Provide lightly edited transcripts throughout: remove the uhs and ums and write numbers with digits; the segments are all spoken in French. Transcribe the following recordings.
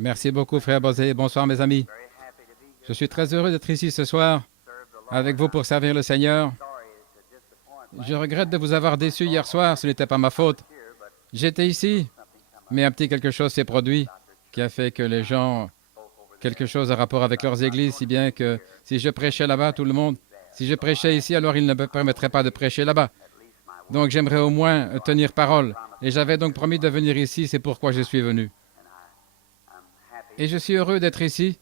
Merci beaucoup, frère Bosé. Bonsoir, mes amis. Je suis très heureux d'être ici ce soir avec vous pour servir le Seigneur. Je regrette de vous avoir déçu hier soir, ce n'était pas ma faute. J'étais ici, mais un petit quelque chose s'est produit qui a fait que les gens, quelque chose à rapport avec leurs églises, si bien que si je prêchais là-bas, tout le monde, si je prêchais ici, alors ils ne me permettraient pas de prêcher là-bas. Donc j'aimerais au moins tenir parole. Et j'avais donc promis de venir ici, c'est pourquoi je suis venu. Et je suis heureux d'être ici.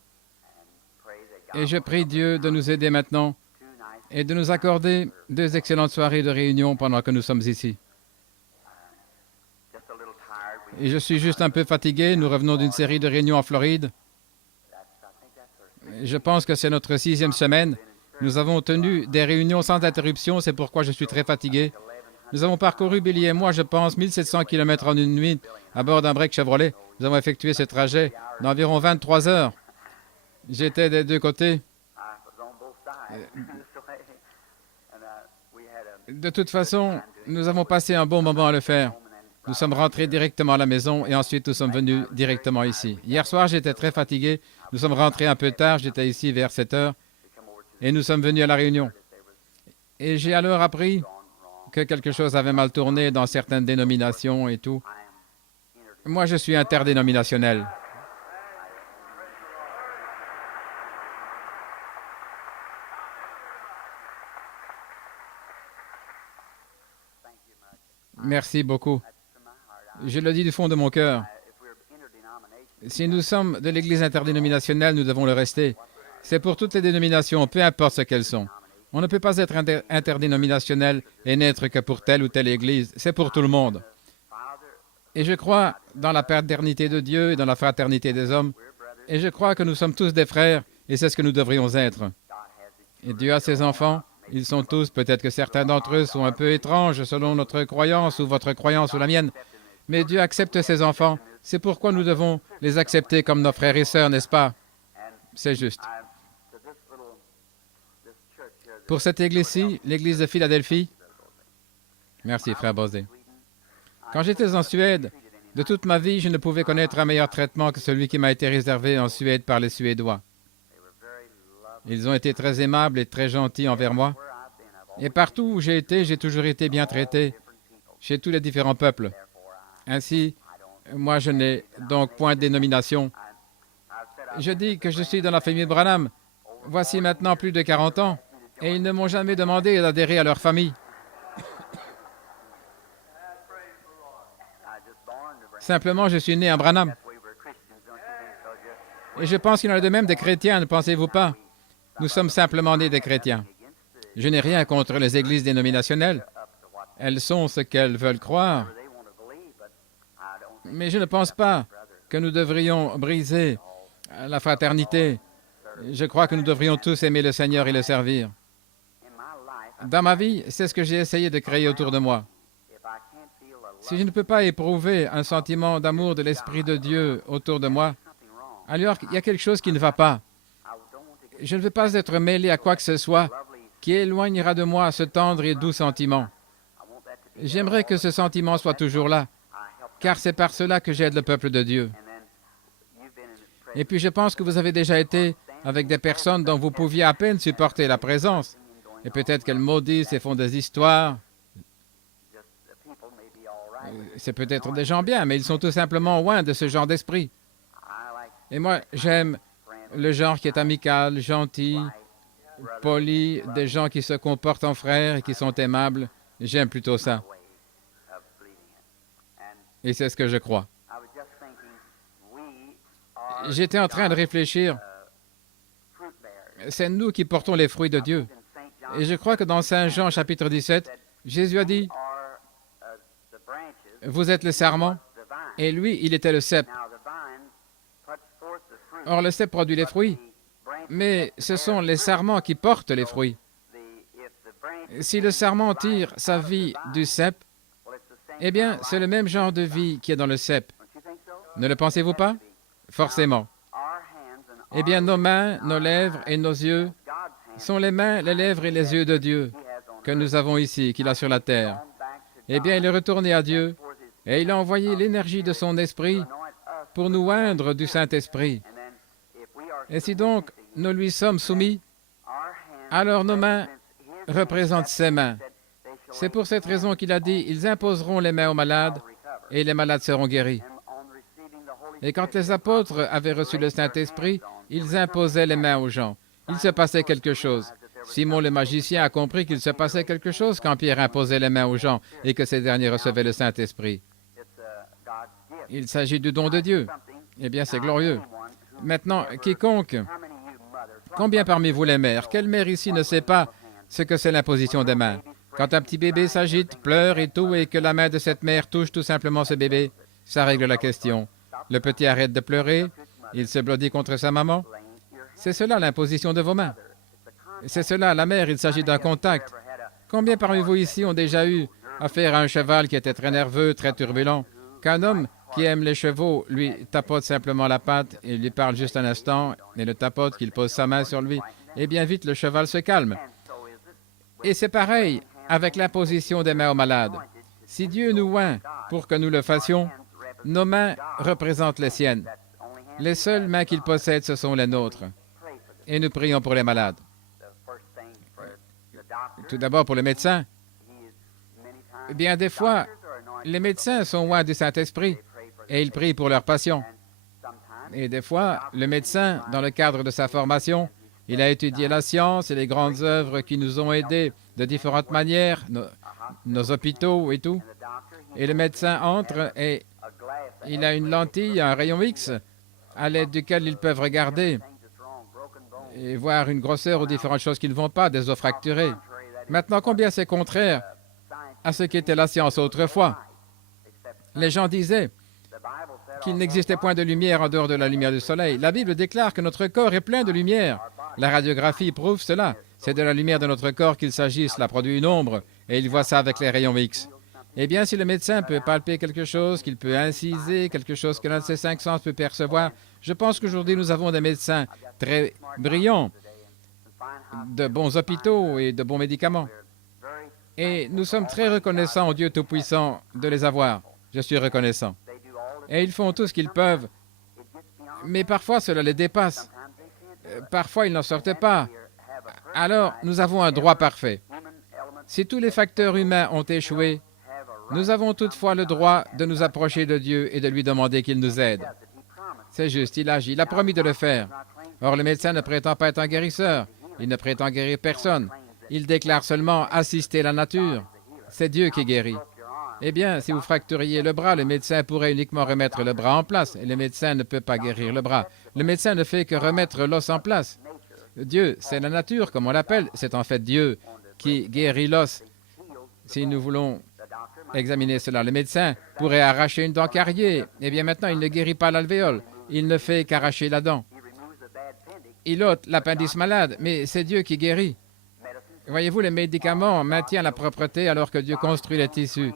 Et je prie Dieu de nous aider maintenant et de nous accorder 2 excellentes soirées de réunion pendant que nous sommes ici. Et je suis juste un peu fatigué. Nous revenons d'une série de réunions en Floride. Je pense que c'est notre 6e semaine. Nous avons tenu des réunions sans interruption, c'est pourquoi je suis très fatigué. Nous avons parcouru, Billy et moi, je pense, 1700 km en une nuit à bord d'un break Chevrolet. Nous avons effectué ce trajet d'environ 23 heures. J'étais des deux côtés. De toute façon, nous avons passé un bon moment à le faire. Nous sommes rentrés directement à la maison et ensuite nous sommes venus directement ici. Hier soir, j'étais très fatigué. Nous sommes rentrés un peu tard. J'étais ici vers 7 heures et nous sommes venus à la réunion. Et j'ai alors appris que quelque chose avait mal tourné dans certaines dénominations et tout. Moi, je suis interdénominationnel. Merci beaucoup. Je le dis du fond de mon cœur. Si nous sommes de l'Église interdénominationnelle, nous devons le rester. C'est pour toutes les dénominations, peu importe ce qu'elles sont. On ne peut pas être interdénominationnel et n'être que pour telle ou telle Église. C'est pour tout le monde. Et je crois dans la paternité de Dieu et dans la fraternité des hommes. Et je crois que nous sommes tous des frères et c'est ce que nous devrions être. Et Dieu a ses enfants. Ils sont tous, peut-être que certains d'entre eux sont un peu étranges selon notre croyance ou votre croyance ou la mienne. Mais Dieu accepte ses enfants. C'est pourquoi nous devons les accepter comme nos frères et sœurs, n'est-ce pas? C'est juste. Pour cette église-ci, l'église de Philadelphie, merci, frère Bosé. Quand j'étais en Suède, de toute ma vie, je ne pouvais connaître un meilleur traitement que celui qui m'a été réservé en Suède par les Suédois. Ils ont été très aimables et très gentils envers moi. Et partout où j'ai été, j'ai toujours été bien traité, chez tous les différents peuples. Ainsi, moi, je n'ai donc point de dénomination. Je dis que je suis dans la famille Branham. Voici maintenant plus de 40 ans, et ils ne m'ont jamais demandé d'adhérer à leur famille. Simplement, je suis né à Branham. Et je pense qu'il y en a de même des chrétiens, ne pensez-vous pas? Nous sommes simplement nés des chrétiens. Je n'ai rien contre les églises dénominationnelles. Elles sont ce qu'elles veulent croire. Mais je ne pense pas que nous devrions briser la fraternité. Je crois que nous devrions tous aimer le Seigneur et le servir. Dans ma vie, c'est ce que j'ai essayé de créer autour de moi. Si je ne peux pas éprouver un sentiment d'amour de l'Esprit de Dieu autour de moi, alors il y a quelque chose qui ne va pas. Je ne veux pas être mêlé à quoi que ce soit qui éloignera de moi ce tendre et doux sentiment. J'aimerais que ce sentiment soit toujours là, car c'est par cela que j'aide le peuple de Dieu. Et puis je pense que vous avez déjà été avec des personnes dont vous pouviez à peine supporter la présence. Et peut-être qu'elles maudissent et font des histoires. C'est peut-être des gens bien, mais ils sont tout simplement loin de ce genre d'esprit. Et moi, j'aime le genre qui est amical, gentil, poli, des gens qui se comportent en frères et qui sont aimables. J'aime plutôt ça. Et c'est ce que je crois. J'étais en train de réfléchir. C'est nous qui portons les fruits de Dieu. Et je crois que dans Saint Jean, chapitre 17, Jésus a dit, « Vous êtes le sarment, et lui, il était le cep. » Or, le cep produit les fruits, mais ce sont les sarments qui portent les fruits. Si le sarment tire sa vie du cep, eh bien, c'est le même genre de vie qui est dans le cep. Ne le pensez-vous pas? Forcément. Eh bien, nos mains, nos lèvres et nos yeux sont les mains, les lèvres et les yeux de Dieu que nous avons ici, qu'il a sur la terre. Eh bien, il est retourné à Dieu et il a envoyé l'énergie de son esprit pour nous oindre du Saint-Esprit. Et si donc nous lui sommes soumis, alors nos mains représentent ses mains. C'est pour cette raison qu'il a dit, ils imposeront les mains aux malades et les malades seront guéris. Et quand les apôtres avaient reçu le Saint-Esprit, ils imposaient les mains aux gens. Il se passait quelque chose. Simon le magicien a compris qu'il se passait quelque chose quand Pierre imposait les mains aux gens et que ces derniers recevaient le Saint-Esprit. Il s'agit du don de Dieu. Eh bien, c'est glorieux. Maintenant, quiconque, combien parmi vous les mères, quelle mère ici ne sait pas ce que c'est l'imposition des mains? Quand un petit bébé s'agite, pleure et tout, et que la main de cette mère touche tout simplement ce bébé, ça règle la question. Le petit arrête de pleurer, il se blottit contre sa maman. C'est cela l'imposition de vos mains. C'est cela, la mère, il s'agit d'un contact. Combien parmi vous ici ont déjà eu affaire à un cheval qui était très nerveux, très turbulent, qu'un homme qui aime les chevaux lui tapote simplement la patte et lui parle juste un instant, et le tapote, qu'il pose sa main sur lui, et bien vite le cheval se calme. Et c'est pareil avec l'imposition des mains aux malades. Si Dieu nous oint pour que nous le fassions, nos mains représentent les siennes. Les seules mains qu'il possède, ce sont les nôtres. Et nous prions pour les malades. Tout d'abord pour le médecin. Eh bien, des fois, les médecins sont oints du Saint-Esprit et ils prient pour leurs patients. Et des fois, le médecin, dans le cadre de sa formation, il a étudié la science et les grandes œuvres qui nous ont aidés de différentes manières, nos hôpitaux et tout. Et le médecin entre et il a une lentille, un rayon X, à l'aide duquel ils peuvent regarder et voir une grosseur ou différentes choses qui ne vont pas, des os fracturés. Maintenant, combien c'est contraire à ce qu'était la science autrefois? Les gens disaient qu'il n'existait point de lumière en dehors de la lumière du soleil. La Bible déclare que notre corps est plein de lumière. La radiographie prouve cela. C'est de la lumière de notre corps qu'il s'agit. Cela produit une ombre, et il voit ça avec les rayons X. Eh bien, si le médecin peut palper quelque chose, qu'il peut inciser, quelque chose que l'un de ses 5 sens peut percevoir, je pense qu'aujourd'hui, nous avons des médecins très brillants, de bons hôpitaux et de bons médicaments. Et nous sommes très reconnaissants au Dieu Tout-Puissant de les avoir. Je suis reconnaissant. Et ils font tout ce qu'ils peuvent. Mais parfois, cela les dépasse. Parfois, ils n'en sortent pas. Alors, nous avons un droit parfait. Si tous les facteurs humains ont échoué, nous avons toutefois le droit de nous approcher de Dieu et de lui demander qu'il nous aide. C'est juste, il agit, il a promis de le faire. Or, le médecin ne prétend pas être un guérisseur. Il ne prétend guérir personne. Il déclare seulement assister la nature. C'est Dieu qui guérit. Eh bien, si vous fracturiez le bras, le médecin pourrait uniquement remettre le bras en place, et le médecin ne peut pas guérir le bras. Le médecin ne fait que remettre l'os en place. Dieu, c'est la nature, comme on l'appelle. C'est en fait Dieu qui guérit l'os. Si nous voulons examiner cela, le médecin pourrait arracher une dent cariée. Eh bien, maintenant, il ne guérit pas l'alvéole. Il ne fait qu'arracher la dent. Il ôte l'appendice malade, mais c'est Dieu qui guérit. Voyez-vous, les médicaments maintiennent la propreté alors que Dieu construit les tissus.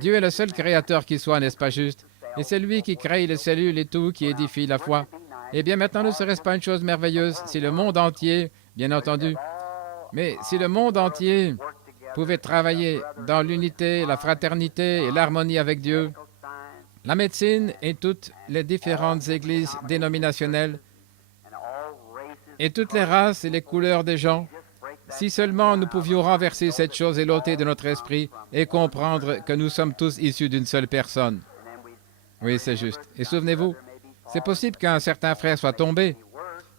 Dieu est le seul créateur qui soit, n'est-ce pas juste? Et c'est lui qui crée les cellules et tout, qui édifie la foi. Eh bien, maintenant, ne serait-ce pas une chose merveilleuse si le monde entier, bien entendu, mais si le monde entier pouvait travailler dans l'unité, la fraternité et l'harmonie avec Dieu, la médecine et toutes les différentes églises dénominationnelles et toutes les races et les couleurs des gens, si seulement nous pouvions renverser cette chose et l'ôter de notre esprit et comprendre que nous sommes tous issus d'une seule personne. Oui, c'est juste. Et souvenez-vous, c'est possible qu'un certain frère soit tombé,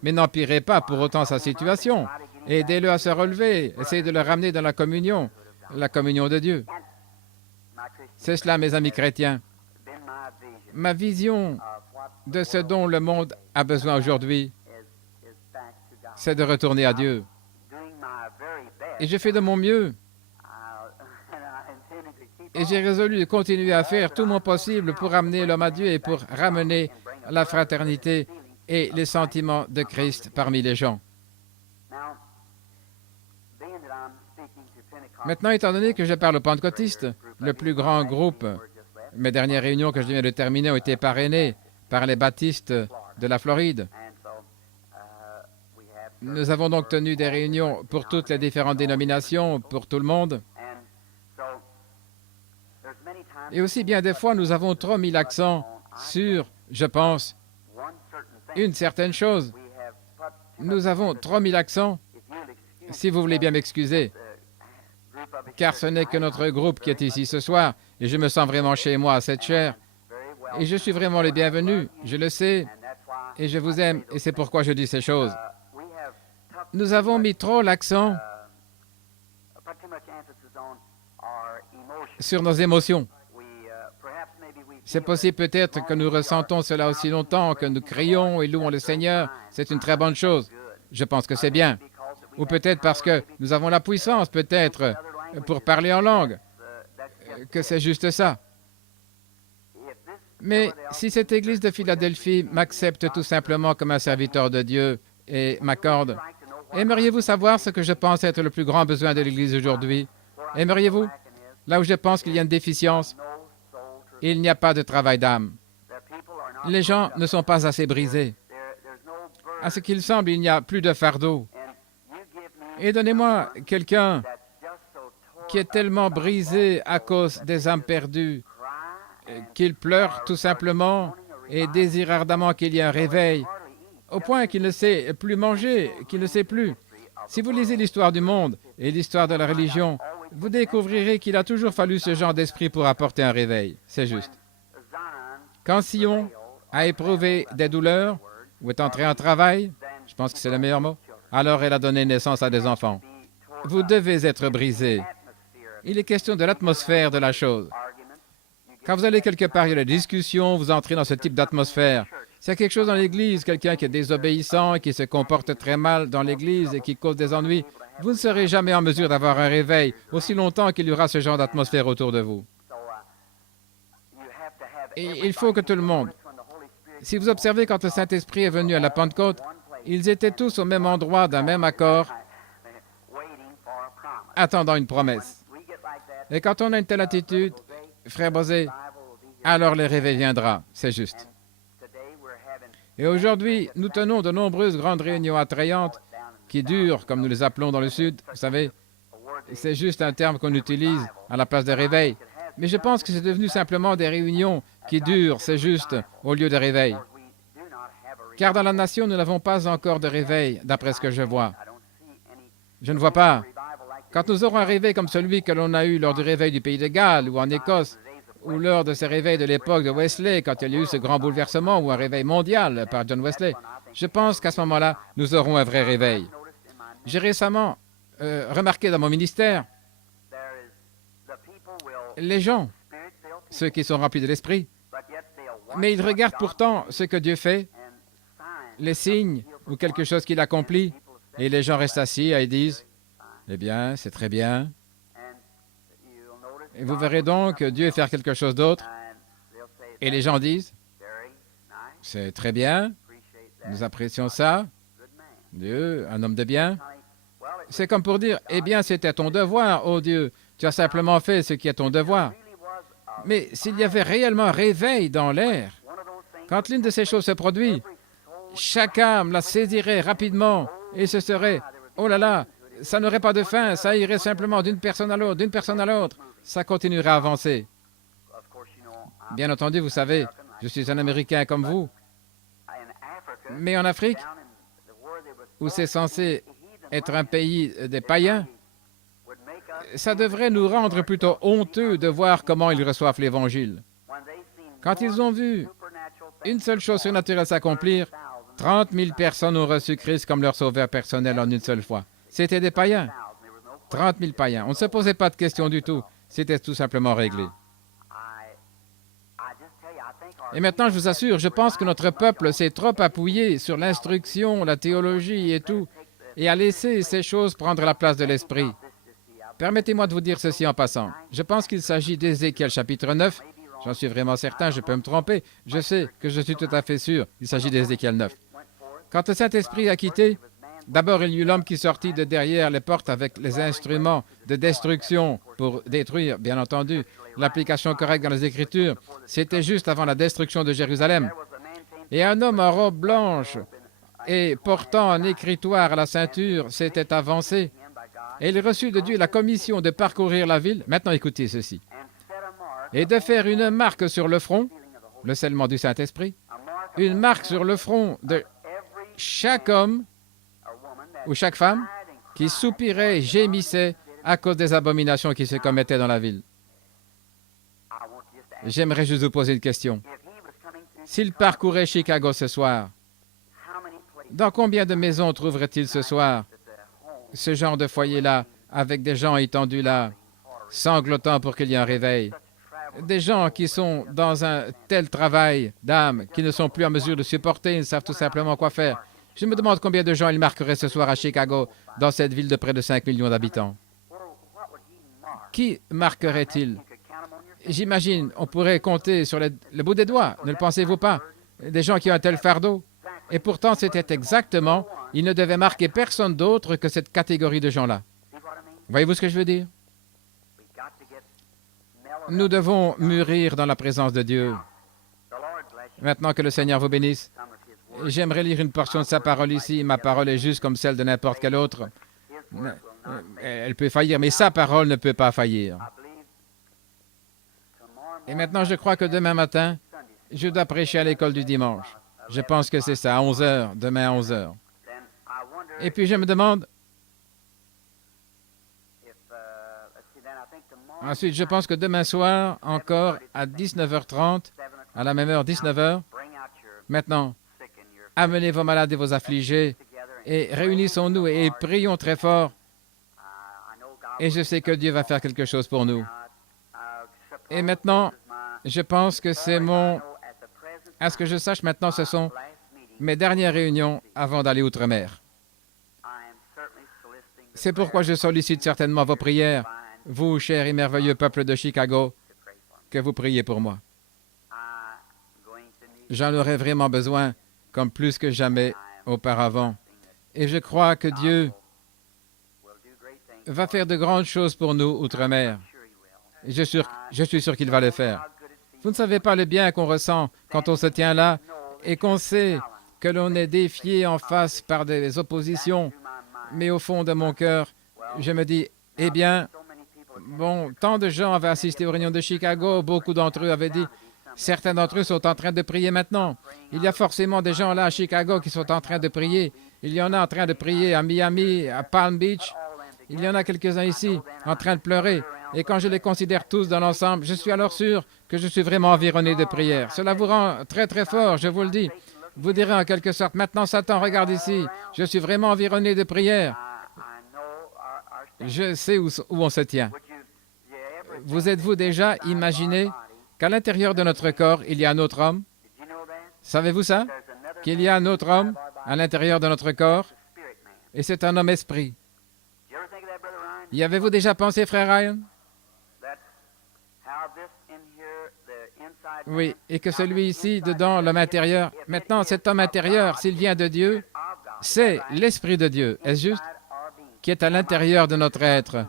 mais n'empirez pas pour autant sa situation. Aidez-le à se relever, essayez de le ramener dans la communion de Dieu. C'est cela, mes amis chrétiens. Ma vision de ce dont le monde a besoin aujourd'hui, c'est de retourner à Dieu. Et j'ai fait de mon mieux. Et j'ai résolu de continuer à faire tout mon possible pour ramener l'homme à Dieu et pour ramener la fraternité et les sentiments de Christ parmi les gens. Maintenant, étant donné que je parle aux pentecôtistes, le plus grand groupe, mes dernières réunions que je viens de terminer ont été parrainées par les baptistes de la Floride. Nous avons donc tenu des réunions pour toutes les différentes dénominations, pour tout le monde. Et aussi, bien des fois, nous avons trop mis l'accent sur je pense, une certaine chose. Nous avons 3000 accents, si vous voulez bien m'excuser, car ce n'est que notre groupe qui est ici ce soir, et je me sens vraiment chez moi à cette chaire, et je suis vraiment le bienvenu, je le sais, et je vous aime, et c'est pourquoi je dis ces choses. Nous avons mis trop l'accent sur nos émotions. C'est possible peut-être que nous ressentons cela aussi longtemps, que nous crions et louons le Seigneur. C'est une très bonne chose. Je pense que c'est bien. Ou peut-être parce que nous avons la puissance, peut-être, pour parler en langue, que c'est juste ça. Mais si cette Église de Philadelphie m'accepte tout simplement comme un serviteur de Dieu et m'accorde, aimeriez-vous savoir ce que je pense être le plus grand besoin de l'Église aujourd'hui? Aimeriez-vous? Là où je pense qu'il y a une déficience, il n'y a pas de travail d'âme. Les gens ne sont pas assez brisés. À ce qu'il semble, il n'y a plus de fardeau. Et donnez-moi quelqu'un qui est tellement brisé à cause des âmes perdues qu'il pleure tout simplement et désire ardemment qu'il y ait un réveil, au point qu'il ne sait plus manger, qu'il ne sait plus. Si vous lisez l'histoire du monde et l'histoire de la religion, vous découvrirez qu'il a toujours fallu ce genre d'esprit pour apporter un réveil. C'est juste. Quand Sion a éprouvé des douleurs ou est entré en travail, je pense que c'est le meilleur mot, alors elle a donné naissance à des enfants. Vous devez être brisé. Il est question de l'atmosphère de la chose. Quand vous allez quelque part, il y a des discussions, vous entrez dans ce type d'atmosphère. S'il y a quelque chose dans l'Église, quelqu'un qui est désobéissant, qui se comporte très mal dans l'Église et qui cause des ennuis, vous ne serez jamais en mesure d'avoir un réveil aussi longtemps qu'il y aura ce genre d'atmosphère autour de vous. Et il faut que tout le monde... Si vous observez quand le Saint-Esprit est venu à la Pentecôte, ils étaient tous au même endroit, d'un même accord, attendant une promesse. Et quand on a une telle attitude, frère Bosé, alors le réveil viendra, c'est juste. Et aujourd'hui, nous tenons de nombreuses grandes réunions attrayantes qui durent, comme nous les appelons dans le Sud, vous savez, c'est juste un terme qu'on utilise à la place de réveil. Mais je pense que c'est devenu simplement des réunions qui durent, c'est juste, au lieu de réveil. Car dans la nation, nous n'avons pas encore de réveil, d'après ce que je vois. Je ne vois pas. Quand nous aurons un réveil comme celui que l'on a eu lors du réveil du pays de Galles ou en Écosse, ou lors de ces réveils de l'époque de Wesley, quand il y a eu ce grand bouleversement ou un réveil mondial par John Wesley, je pense qu'à ce moment-là, nous aurons un vrai réveil. J'ai récemment remarqué dans mon ministère, les gens, ceux qui sont remplis de l'esprit, mais ils regardent pourtant ce que Dieu fait, les signes ou quelque chose qu'il accomplit, et les gens restent assis et ils disent, « Eh bien, c'est très bien. » Et vous verrez donc Dieu faire quelque chose d'autre, et les gens disent, « C'est très bien, nous apprécions ça. Dieu, un homme de bien. » C'est comme pour dire, « Eh bien, c'était ton devoir, ô Dieu. Tu as simplement fait ce qui est ton devoir. » Mais s'il y avait réellement un réveil dans l'air, quand l'une de ces choses se produit, chaque âme la saisirait rapidement et ce serait, oh là là, ça n'aurait pas de fin, ça irait simplement d'une personne à l'autre, d'une personne à l'autre, ça continuerait à avancer. Bien entendu, vous savez, je suis un Américain comme vous, mais en Afrique, où c'est censé être un pays des païens, ça devrait nous rendre plutôt honteux de voir comment ils reçoivent l'Évangile. Quand ils ont vu une seule chose surnaturelle s'accomplir, 30 000 personnes ont reçu Christ comme leur sauveur personnel en une seule fois. C'était des païens. 30 000 païens. On ne se posait pas de questions du tout. C'était tout simplement réglé. Et maintenant, je vous assure, je pense que notre peuple s'est trop appuyé sur l'instruction, la théologie et tout, et a laissé ces choses prendre la place de l'esprit. Permettez-moi de vous dire ceci en passant. Je pense qu'il s'agit d'Ézéchiel chapitre 9. J'en suis vraiment certain, je peux me tromper. Je sais que je suis tout à fait sûr. Il s'agit d'Ézéchiel 9. Quand le Saint-Esprit a quitté, d'abord il y eut l'homme qui sortit de derrière les portes avec les instruments de destruction pour détruire, bien entendu, l'application correcte dans les Écritures. C'était juste avant la destruction de Jérusalem. Et un homme en robe blanche et portant un écritoire à la ceinture s'était avancé. Et il reçut de Dieu la commission de parcourir la ville. Maintenant, écoutez ceci. Et de faire une marque sur le front, le scellement du Saint-Esprit, une marque sur le front de chaque homme ou chaque femme qui soupirait et gémissait à cause des abominations qui se commettaient dans la ville. J'aimerais juste vous poser une question. S'il parcourait Chicago ce soir, dans combien de maisons trouverait-il ce soir ce genre de foyer-là, avec des gens étendus là, sanglotant pour qu'il y ait un réveil? Des gens qui sont dans un tel travail d'âme, qui ne sont plus en mesure de supporter, ils ne savent tout simplement quoi faire. Je me demande combien de gens il marquerait ce soir à Chicago, dans cette ville de près de 5 millions d'habitants. Qui marquerait-il? J'imagine, on pourrait compter sur le bout des doigts, ne le pensez-vous pas? Des gens qui ont un tel fardeau. Et pourtant, c'était exactement, il ne devait marquer personne d'autre que cette catégorie de gens-là. Voyez-vous ce que je veux dire? Nous devons mûrir dans la présence de Dieu. Maintenant que le Seigneur vous bénisse, j'aimerais lire une portion de sa parole ici. Ma parole est juste comme celle de n'importe quelle autre. Elle peut faillir, mais sa parole ne peut pas faillir. Et maintenant, je crois que demain matin, je dois prêcher à l'école du dimanche. Je pense que c'est ça, à 11 heures, demain à 11 heures. Et puis je me demande... Ensuite, je pense que demain soir, encore à 19h30, à la même heure, 19h, maintenant, amenez vos malades et vos affligés et réunissons-nous et prions très fort. Et je sais que Dieu va faire quelque chose pour nous. Et maintenant, je pense que c'est à ce que je sache maintenant, ce sont mes dernières réunions avant d'aller outre-mer. C'est pourquoi je sollicite certainement vos prières, vous, chers et merveilleux peuple de Chicago, que vous priez pour moi. J'en aurais vraiment besoin, comme plus que jamais auparavant. Et je crois que Dieu va faire de grandes choses pour nous outre-mer. Je suis sûr qu'il va le faire. Vous ne savez pas le bien qu'on ressent quand on se tient là et qu'on sait que l'on est défié en face par des oppositions. Mais au fond de mon cœur, je me dis, eh bien, bon, tant de gens avaient assisté aux réunions de Chicago, beaucoup d'entre eux avaient dit, certains d'entre eux sont en train de prier maintenant. Il y a forcément des gens là à Chicago qui sont en train de prier. Il y en a en train de prier à Miami, à Palm Beach. Il y en a quelques-uns ici en train de pleurer. Et quand je les considère tous dans l'ensemble, je suis alors sûr que je suis vraiment environné de prières. Cela vous rend très, très fort, je vous le dis. Vous direz en quelque sorte, maintenant Satan, regarde ici, je suis vraiment environné de prières. Je sais où on se tient. Vous êtes-vous déjà imaginé qu'à l'intérieur de notre corps, il y a un autre homme? Savez-vous ça? Qu'il y a un autre homme à l'intérieur de notre corps? Et c'est un homme esprit. Y avez-vous déjà pensé, frère Ryan? Oui, et que celui ici, dedans, l'homme intérieur, maintenant, cet homme intérieur, s'il vient de Dieu, c'est l'Esprit de Dieu, est-ce juste? Qui est à l'intérieur de notre être.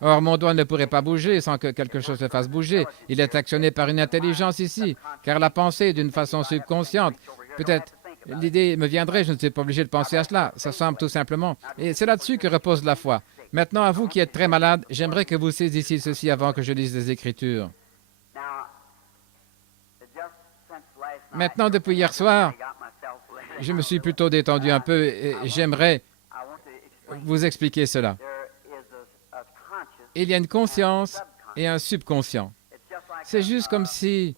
Or, mon doigt ne pourrait pas bouger sans que quelque chose se fasse bouger. Il est actionné par une intelligence ici, car la pensée, d'une façon subconsciente, peut-être l'idée me viendrait, je ne suis pas obligé de penser à cela, ça semble tout simplement. Et c'est là-dessus que repose la foi. Maintenant, à vous qui êtes très malade, j'aimerais que vous saisissiez ceci avant que je lise les Écritures. Maintenant, depuis hier soir, je me suis plutôt détendu un peu et j'aimerais vous expliquer cela. Il y a une conscience et un subconscient. C'est juste comme si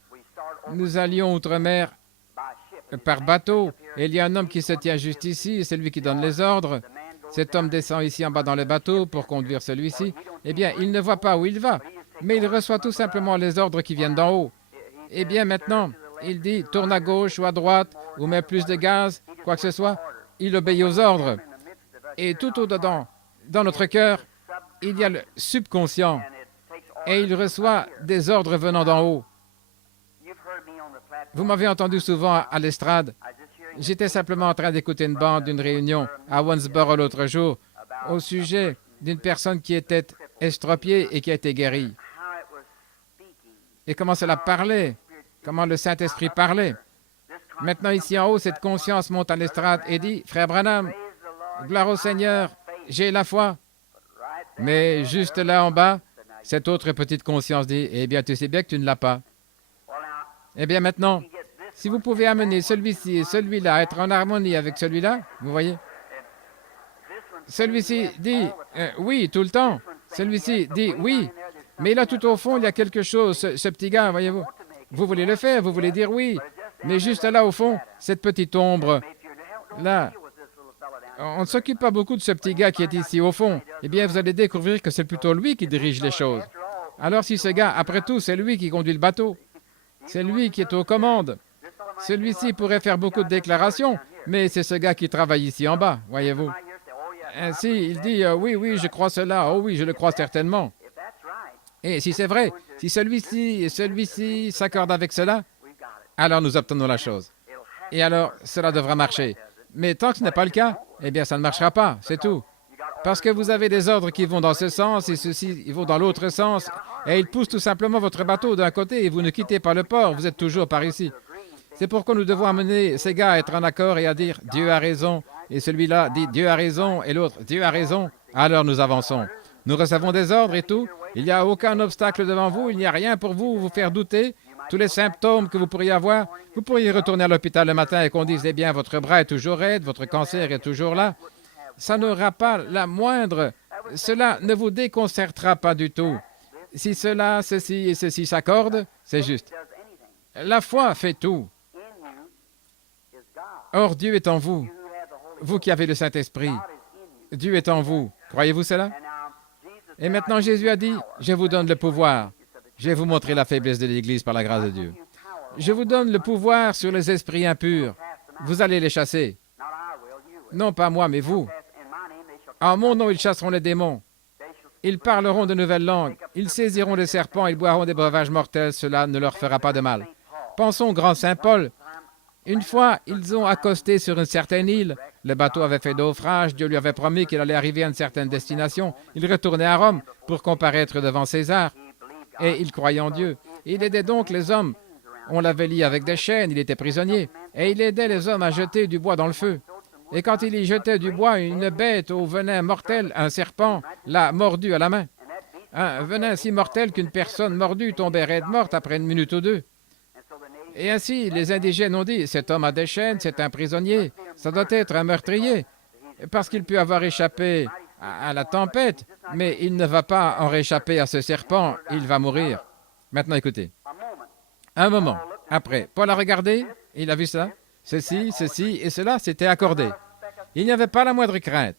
nous allions outre-mer par bateau et il y a un homme qui se tient juste ici, c'est lui qui donne les ordres. Cet homme descend ici en bas dans le bateau pour conduire celui-ci. Eh bien, il ne voit pas où il va, mais il reçoit tout simplement les ordres qui viennent d'en haut. Eh bien, maintenant, il dit, tourne à gauche ou à droite, ou mets plus de gaz, quoi que ce soit. Il obéit aux ordres. Et tout au-dedans, dans notre cœur, il y a le subconscient. Et il reçoit des ordres venant d'en haut. Vous m'avez entendu souvent à l'estrade. J'étais simplement en train d'écouter une bande d'une réunion à Owensboro l'autre jour au sujet d'une personne qui était estropiée et qui a été guérie. Et comment cela parlait, comment le Saint-Esprit parlait. Maintenant, ici en haut, cette conscience monte à l'estrade et dit, « Frère Branham, gloire au Seigneur, j'ai la foi. » Mais juste là en bas, cette autre petite conscience dit, « Eh bien, tu sais bien que tu ne l'as pas. » Eh bien, maintenant, Si vous pouvez amener celui-ci et celui-là à être en harmonie avec celui-là, vous voyez, celui-ci dit oui tout le temps, celui-ci dit oui, mais là tout au fond, il y a quelque chose, ce petit gars, voyez-vous. Vous voulez le faire, vous voulez dire oui, mais juste là au fond, cette petite ombre, là, on ne s'occupe pas beaucoup de ce petit gars qui est ici au fond. Eh bien, vous allez découvrir que c'est plutôt lui qui dirige les choses. Alors si ce gars, après tout, c'est lui qui conduit le bateau, c'est lui qui est aux commandes. Celui-ci pourrait faire beaucoup de déclarations, mais c'est ce gars qui travaille ici en bas, voyez-vous. Ainsi, il dit oui, oui, je crois cela, oh oui, je le crois certainement. Et si c'est vrai, si celui-ci et celui-ci s'accordent avec cela, alors nous obtenons la chose. Et alors, cela devra marcher. Mais tant que ce n'est pas le cas, eh bien, ça ne marchera pas, c'est tout. Parce que vous avez des ordres qui vont dans ce sens et ceux-ci ils vont dans l'autre sens, et ils poussent tout simplement votre bateau d'un côté et vous ne quittez pas le port, vous êtes toujours par ici. C'est pourquoi nous devons amener ces gars à être en accord et à dire « Dieu a raison », et celui-là dit « Dieu a raison » et l'autre « Dieu a raison », alors nous avançons. Nous recevons des ordres et tout, il n'y a aucun obstacle devant vous, il n'y a rien pour vous faire douter. Tous les symptômes que vous pourriez avoir, vous pourriez retourner à l'hôpital le matin et qu'on dise « Eh bien, votre bras est toujours raide, votre cancer est toujours là ». Ça n'aura pas la moindre... Cela ne vous déconcertera pas du tout. Si cela, ceci et ceci s'accordent, c'est juste. La foi fait tout. Or, Dieu est en vous. Vous qui avez le Saint-Esprit. Dieu est en vous. Croyez-vous cela? Et maintenant, Jésus a dit, « Je vous donne le pouvoir. Je vais vous montrer la faiblesse de l'Église par la grâce de Dieu. Je vous donne le pouvoir sur les esprits impurs. Vous allez les chasser. Non pas moi, mais vous. En mon nom, ils chasseront les démons. Ils parleront de nouvelles langues. Ils saisiront les serpents. Ils boiront des breuvages mortels. Cela ne leur fera pas de mal. » Pensons au grand Saint Paul. Une fois, ils ont accosté sur une certaine île. Le bateau avait fait naufrage. Dieu lui avait promis qu'il allait arriver à une certaine destination. Il retournait à Rome pour comparaître devant César. Et il croyait en Dieu. Il aidait donc les hommes. On l'avait lié avec des chaînes, il était prisonnier. Et il aidait les hommes à jeter du bois dans le feu. Et quand il y jetait du bois, une bête au venin mortel, un serpent, l'a mordu à la main. Un venin si mortel qu'une personne mordue tombait raide morte après une minute ou deux. Et ainsi, les indigènes ont dit, cet homme a des chaînes, c'est un prisonnier, ça doit être un meurtrier, parce qu'il peut avoir échappé à la tempête, mais il ne va pas en réchapper à ce serpent, il va mourir. Maintenant, écoutez. Un moment, après, Paul a regardé, il a vu ça, ceci et cela s'était accordé. Il n'y avait pas la moindre crainte.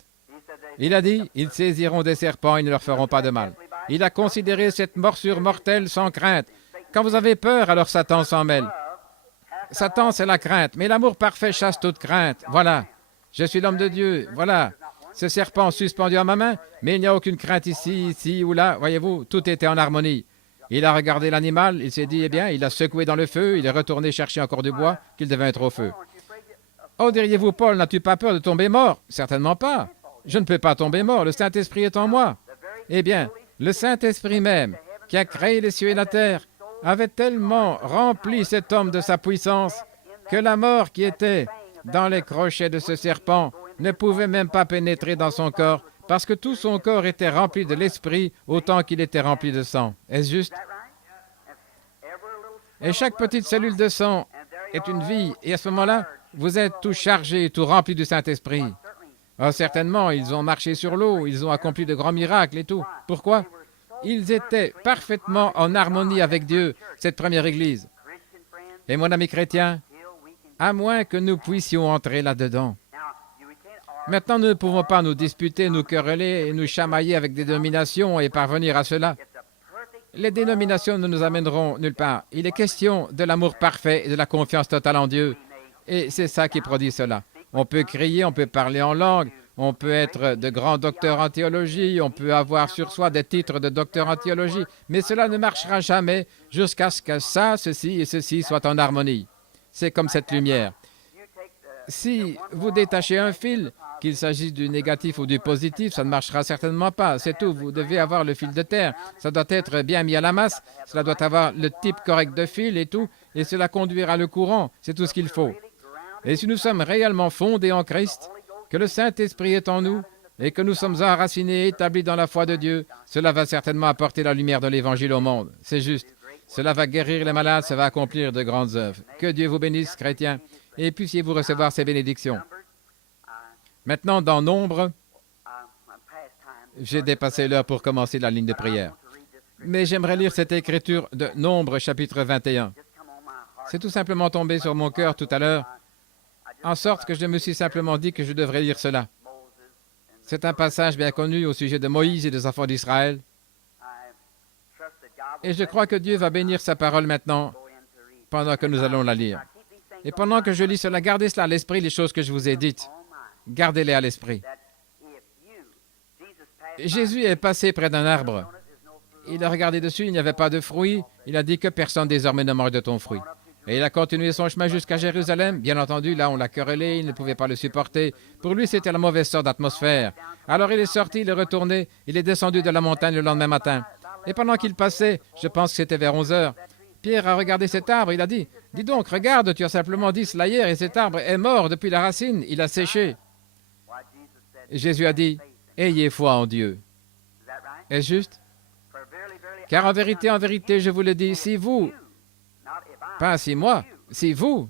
Il a dit, ils saisiront des serpents, ils ne leur feront pas de mal. Il a considéré cette morsure mortelle sans crainte. Quand vous avez peur, alors Satan s'en mêle. Satan, c'est la crainte, mais l'amour parfait chasse toute crainte. Voilà, je suis l'homme de Dieu, voilà. Ce serpent suspendu à ma main, mais il n'y a aucune crainte ici ou là. Voyez-vous, tout était en harmonie. Il a regardé l'animal, il s'est dit, eh bien, il a secoué dans le feu, il est retourné chercher encore du bois qu'il devait être au feu. Oh, diriez-vous, Paul, n'as-tu pas peur de tomber mort? Certainement pas. Je ne peux pas tomber mort, le Saint-Esprit est en moi. Eh bien, le Saint-Esprit même, qui a créé les cieux et la terre, avait tellement rempli cet homme de sa puissance que la mort qui était dans les crochets de ce serpent ne pouvait même pas pénétrer dans son corps parce que tout son corps était rempli de l'esprit autant qu'il était rempli de sang. Est-ce juste? Et chaque petite cellule de sang est une vie et à ce moment-là, vous êtes tout chargé, tout rempli du Saint-Esprit. Oh, certainement, ils ont marché sur l'eau, ils ont accompli de grands miracles et tout. Pourquoi? Ils étaient parfaitement en harmonie avec Dieu, cette première Église. Et mon ami chrétien, à moins que nous puissions entrer là-dedans. Maintenant, nous ne pouvons pas nous disputer, nous quereller et nous chamailler avec des dénominations et parvenir à cela. Les dénominations ne nous amèneront nulle part. Il est question de l'amour parfait et de la confiance totale en Dieu. Et c'est ça qui produit cela. On peut crier, on peut parler en langue, on peut être de grands docteurs en théologie, on peut avoir sur soi des titres de docteur en théologie, mais cela ne marchera jamais jusqu'à ce que ça, ceci et ceci soient en harmonie. C'est comme cette lumière. Si vous détachez un fil, qu'il s'agisse du négatif ou du positif, ça ne marchera certainement pas. C'est tout. Vous devez avoir le fil de terre. Ça doit être bien mis à la masse. Cela doit avoir le type correct de fil et tout. Et cela conduira le courant. C'est tout ce qu'il faut. Et si nous sommes réellement fondés en Christ, que le Saint-Esprit est en nous et que nous sommes enracinés et établis dans la foi de Dieu, cela va certainement apporter la lumière de l'Évangile au monde. C'est juste. Cela va guérir les malades, ça va accomplir de grandes œuvres. Que Dieu vous bénisse, chrétiens, et puissiez-vous recevoir ces bénédictions. Maintenant, dans Nombre, j'ai dépassé l'heure pour commencer la ligne de prière. Mais j'aimerais lire cette écriture de Nombre, chapitre 21. C'est tout simplement tombé sur mon cœur tout à l'heure, en sorte que je me suis simplement dit que je devrais lire cela. C'est un passage bien connu au sujet de Moïse et des enfants d'Israël. Et je crois que Dieu va bénir sa parole maintenant, pendant que nous allons la lire. Et pendant que je lis cela, gardez cela à l'esprit, les choses que je vous ai dites. Gardez-les à l'esprit. Jésus est passé près d'un arbre. Il a regardé dessus, il n'y avait pas de fruits. Il a dit que personne désormais ne mange de ton fruit. Et il a continué son chemin jusqu'à Jérusalem. Bien entendu, là, on l'a querellé, il ne pouvait pas le supporter. Pour lui, c'était la mauvaise sorte d'atmosphère. Alors il est sorti, il est retourné, il est descendu de la montagne le lendemain matin. Et pendant qu'il passait, je pense que c'était vers 11 heures, Pierre a regardé cet arbre, il a dit, « Dis donc, regarde, tu as simplement dit cela hier, et cet arbre est mort depuis la racine, il a séché. » Et Jésus a dit, « Ayez foi en Dieu. » Est-ce juste? Car en vérité, je vous le dis, si vous, pas si moi, si vous,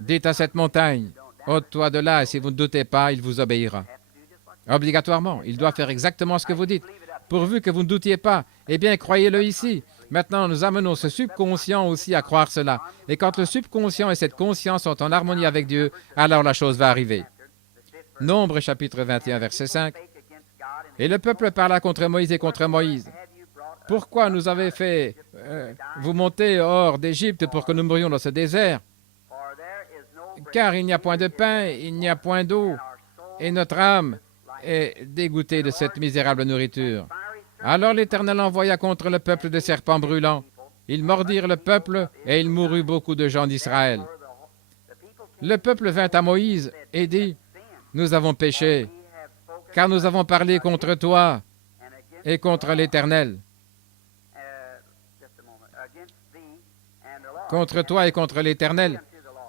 dites à cette montagne, « Ôte-toi de là, et si vous ne doutez pas, il vous obéira. » Obligatoirement, il doit faire exactement ce que vous dites. Pourvu que vous ne doutiez pas, eh bien, croyez-le ici. Maintenant, nous amenons ce subconscient aussi à croire cela. Et quand le subconscient et cette conscience sont en harmonie avec Dieu, alors la chose va arriver. Nombre, chapitre 21, verset 5. « Et le peuple parla contre Moïse et contre Moïse. Pourquoi nous avez fait vous monter hors d'Égypte pour que nous mourions dans ce désert? Car il n'y a point de pain, il n'y a point d'eau, et notre âme est dégoûtée de cette misérable nourriture. » Alors l'Éternel envoya contre le peuple des serpents brûlants. Ils mordirent le peuple, et il mourut beaucoup de gens d'Israël. Le peuple vint à Moïse et dit, « Nous avons péché, car nous avons parlé contre toi et contre l'Éternel. » Contre toi et contre l'Éternel.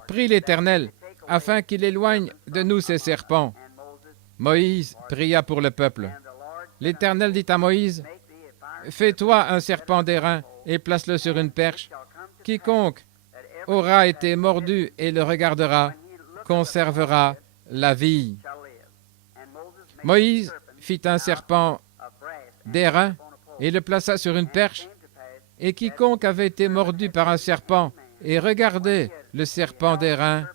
Prie l'Éternel, afin qu'il éloigne de nous ces serpents. Moïse pria pour le peuple. L'Éternel dit à Moïse, « Fais-toi un serpent d'airain et place-le sur une perche. Quiconque aura été mordu et le regardera, conservera la vie. » Moïse fit un serpent d'airain et le plaça sur une perche, et quiconque avait été mordu par un serpent et regardait le serpent d'airain,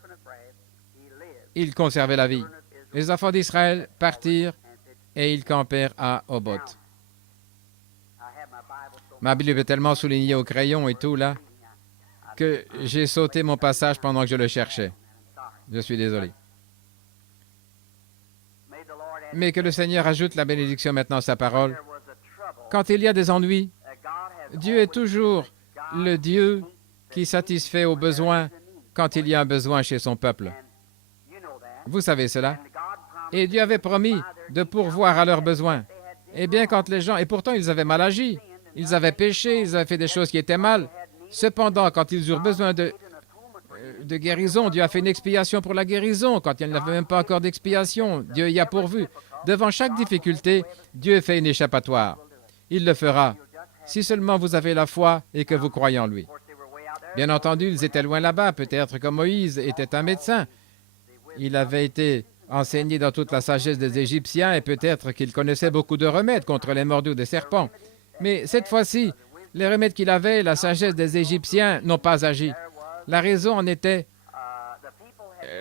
il conservait la vie. Les enfants d'Israël partirent et ils campèrent à Oboth. Ma Bible est tellement soulignée au crayon et tout, là, que j'ai sauté mon passage pendant que je le cherchais. Je suis désolé. Mais que le Seigneur ajoute la bénédiction maintenant à sa parole. Quand il y a des ennuis, Dieu est toujours le Dieu qui satisfait aux besoins quand il y a un besoin chez son peuple. Vous savez cela. Et Dieu avait promis de pourvoir à leurs besoins. Eh bien, quand les gens... Et pourtant, ils avaient mal agi. Ils avaient péché, ils avaient fait des choses qui étaient mal. Cependant, quand ils eurent besoin de guérison, Dieu a fait une expiation pour la guérison. Quand il n'y avait même pas encore d'expiation, Dieu y a pourvu. Devant chaque difficulté, Dieu fait une échappatoire. Il le fera, si seulement vous avez la foi et que vous croyez en lui. Bien entendu, ils étaient loin là-bas. Peut-être que Moïse était un médecin. Il avait été enseigné dans toute la sagesse des Égyptiens et peut-être qu'il connaissait beaucoup de remèdes contre les morsures des serpents. Mais cette fois-ci, les remèdes qu'il avait, la sagesse des Égyptiens n'ont pas agi. La raison en était,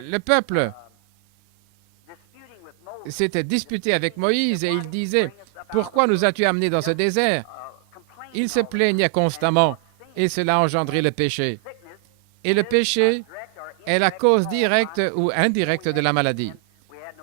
le peuple s'était disputé avec Moïse et il disait, « Pourquoi nous as-tu amenés dans ce désert? » Il se plaignait constamment et cela a engendré le péché. Et le péché est la cause directe ou indirecte de la maladie.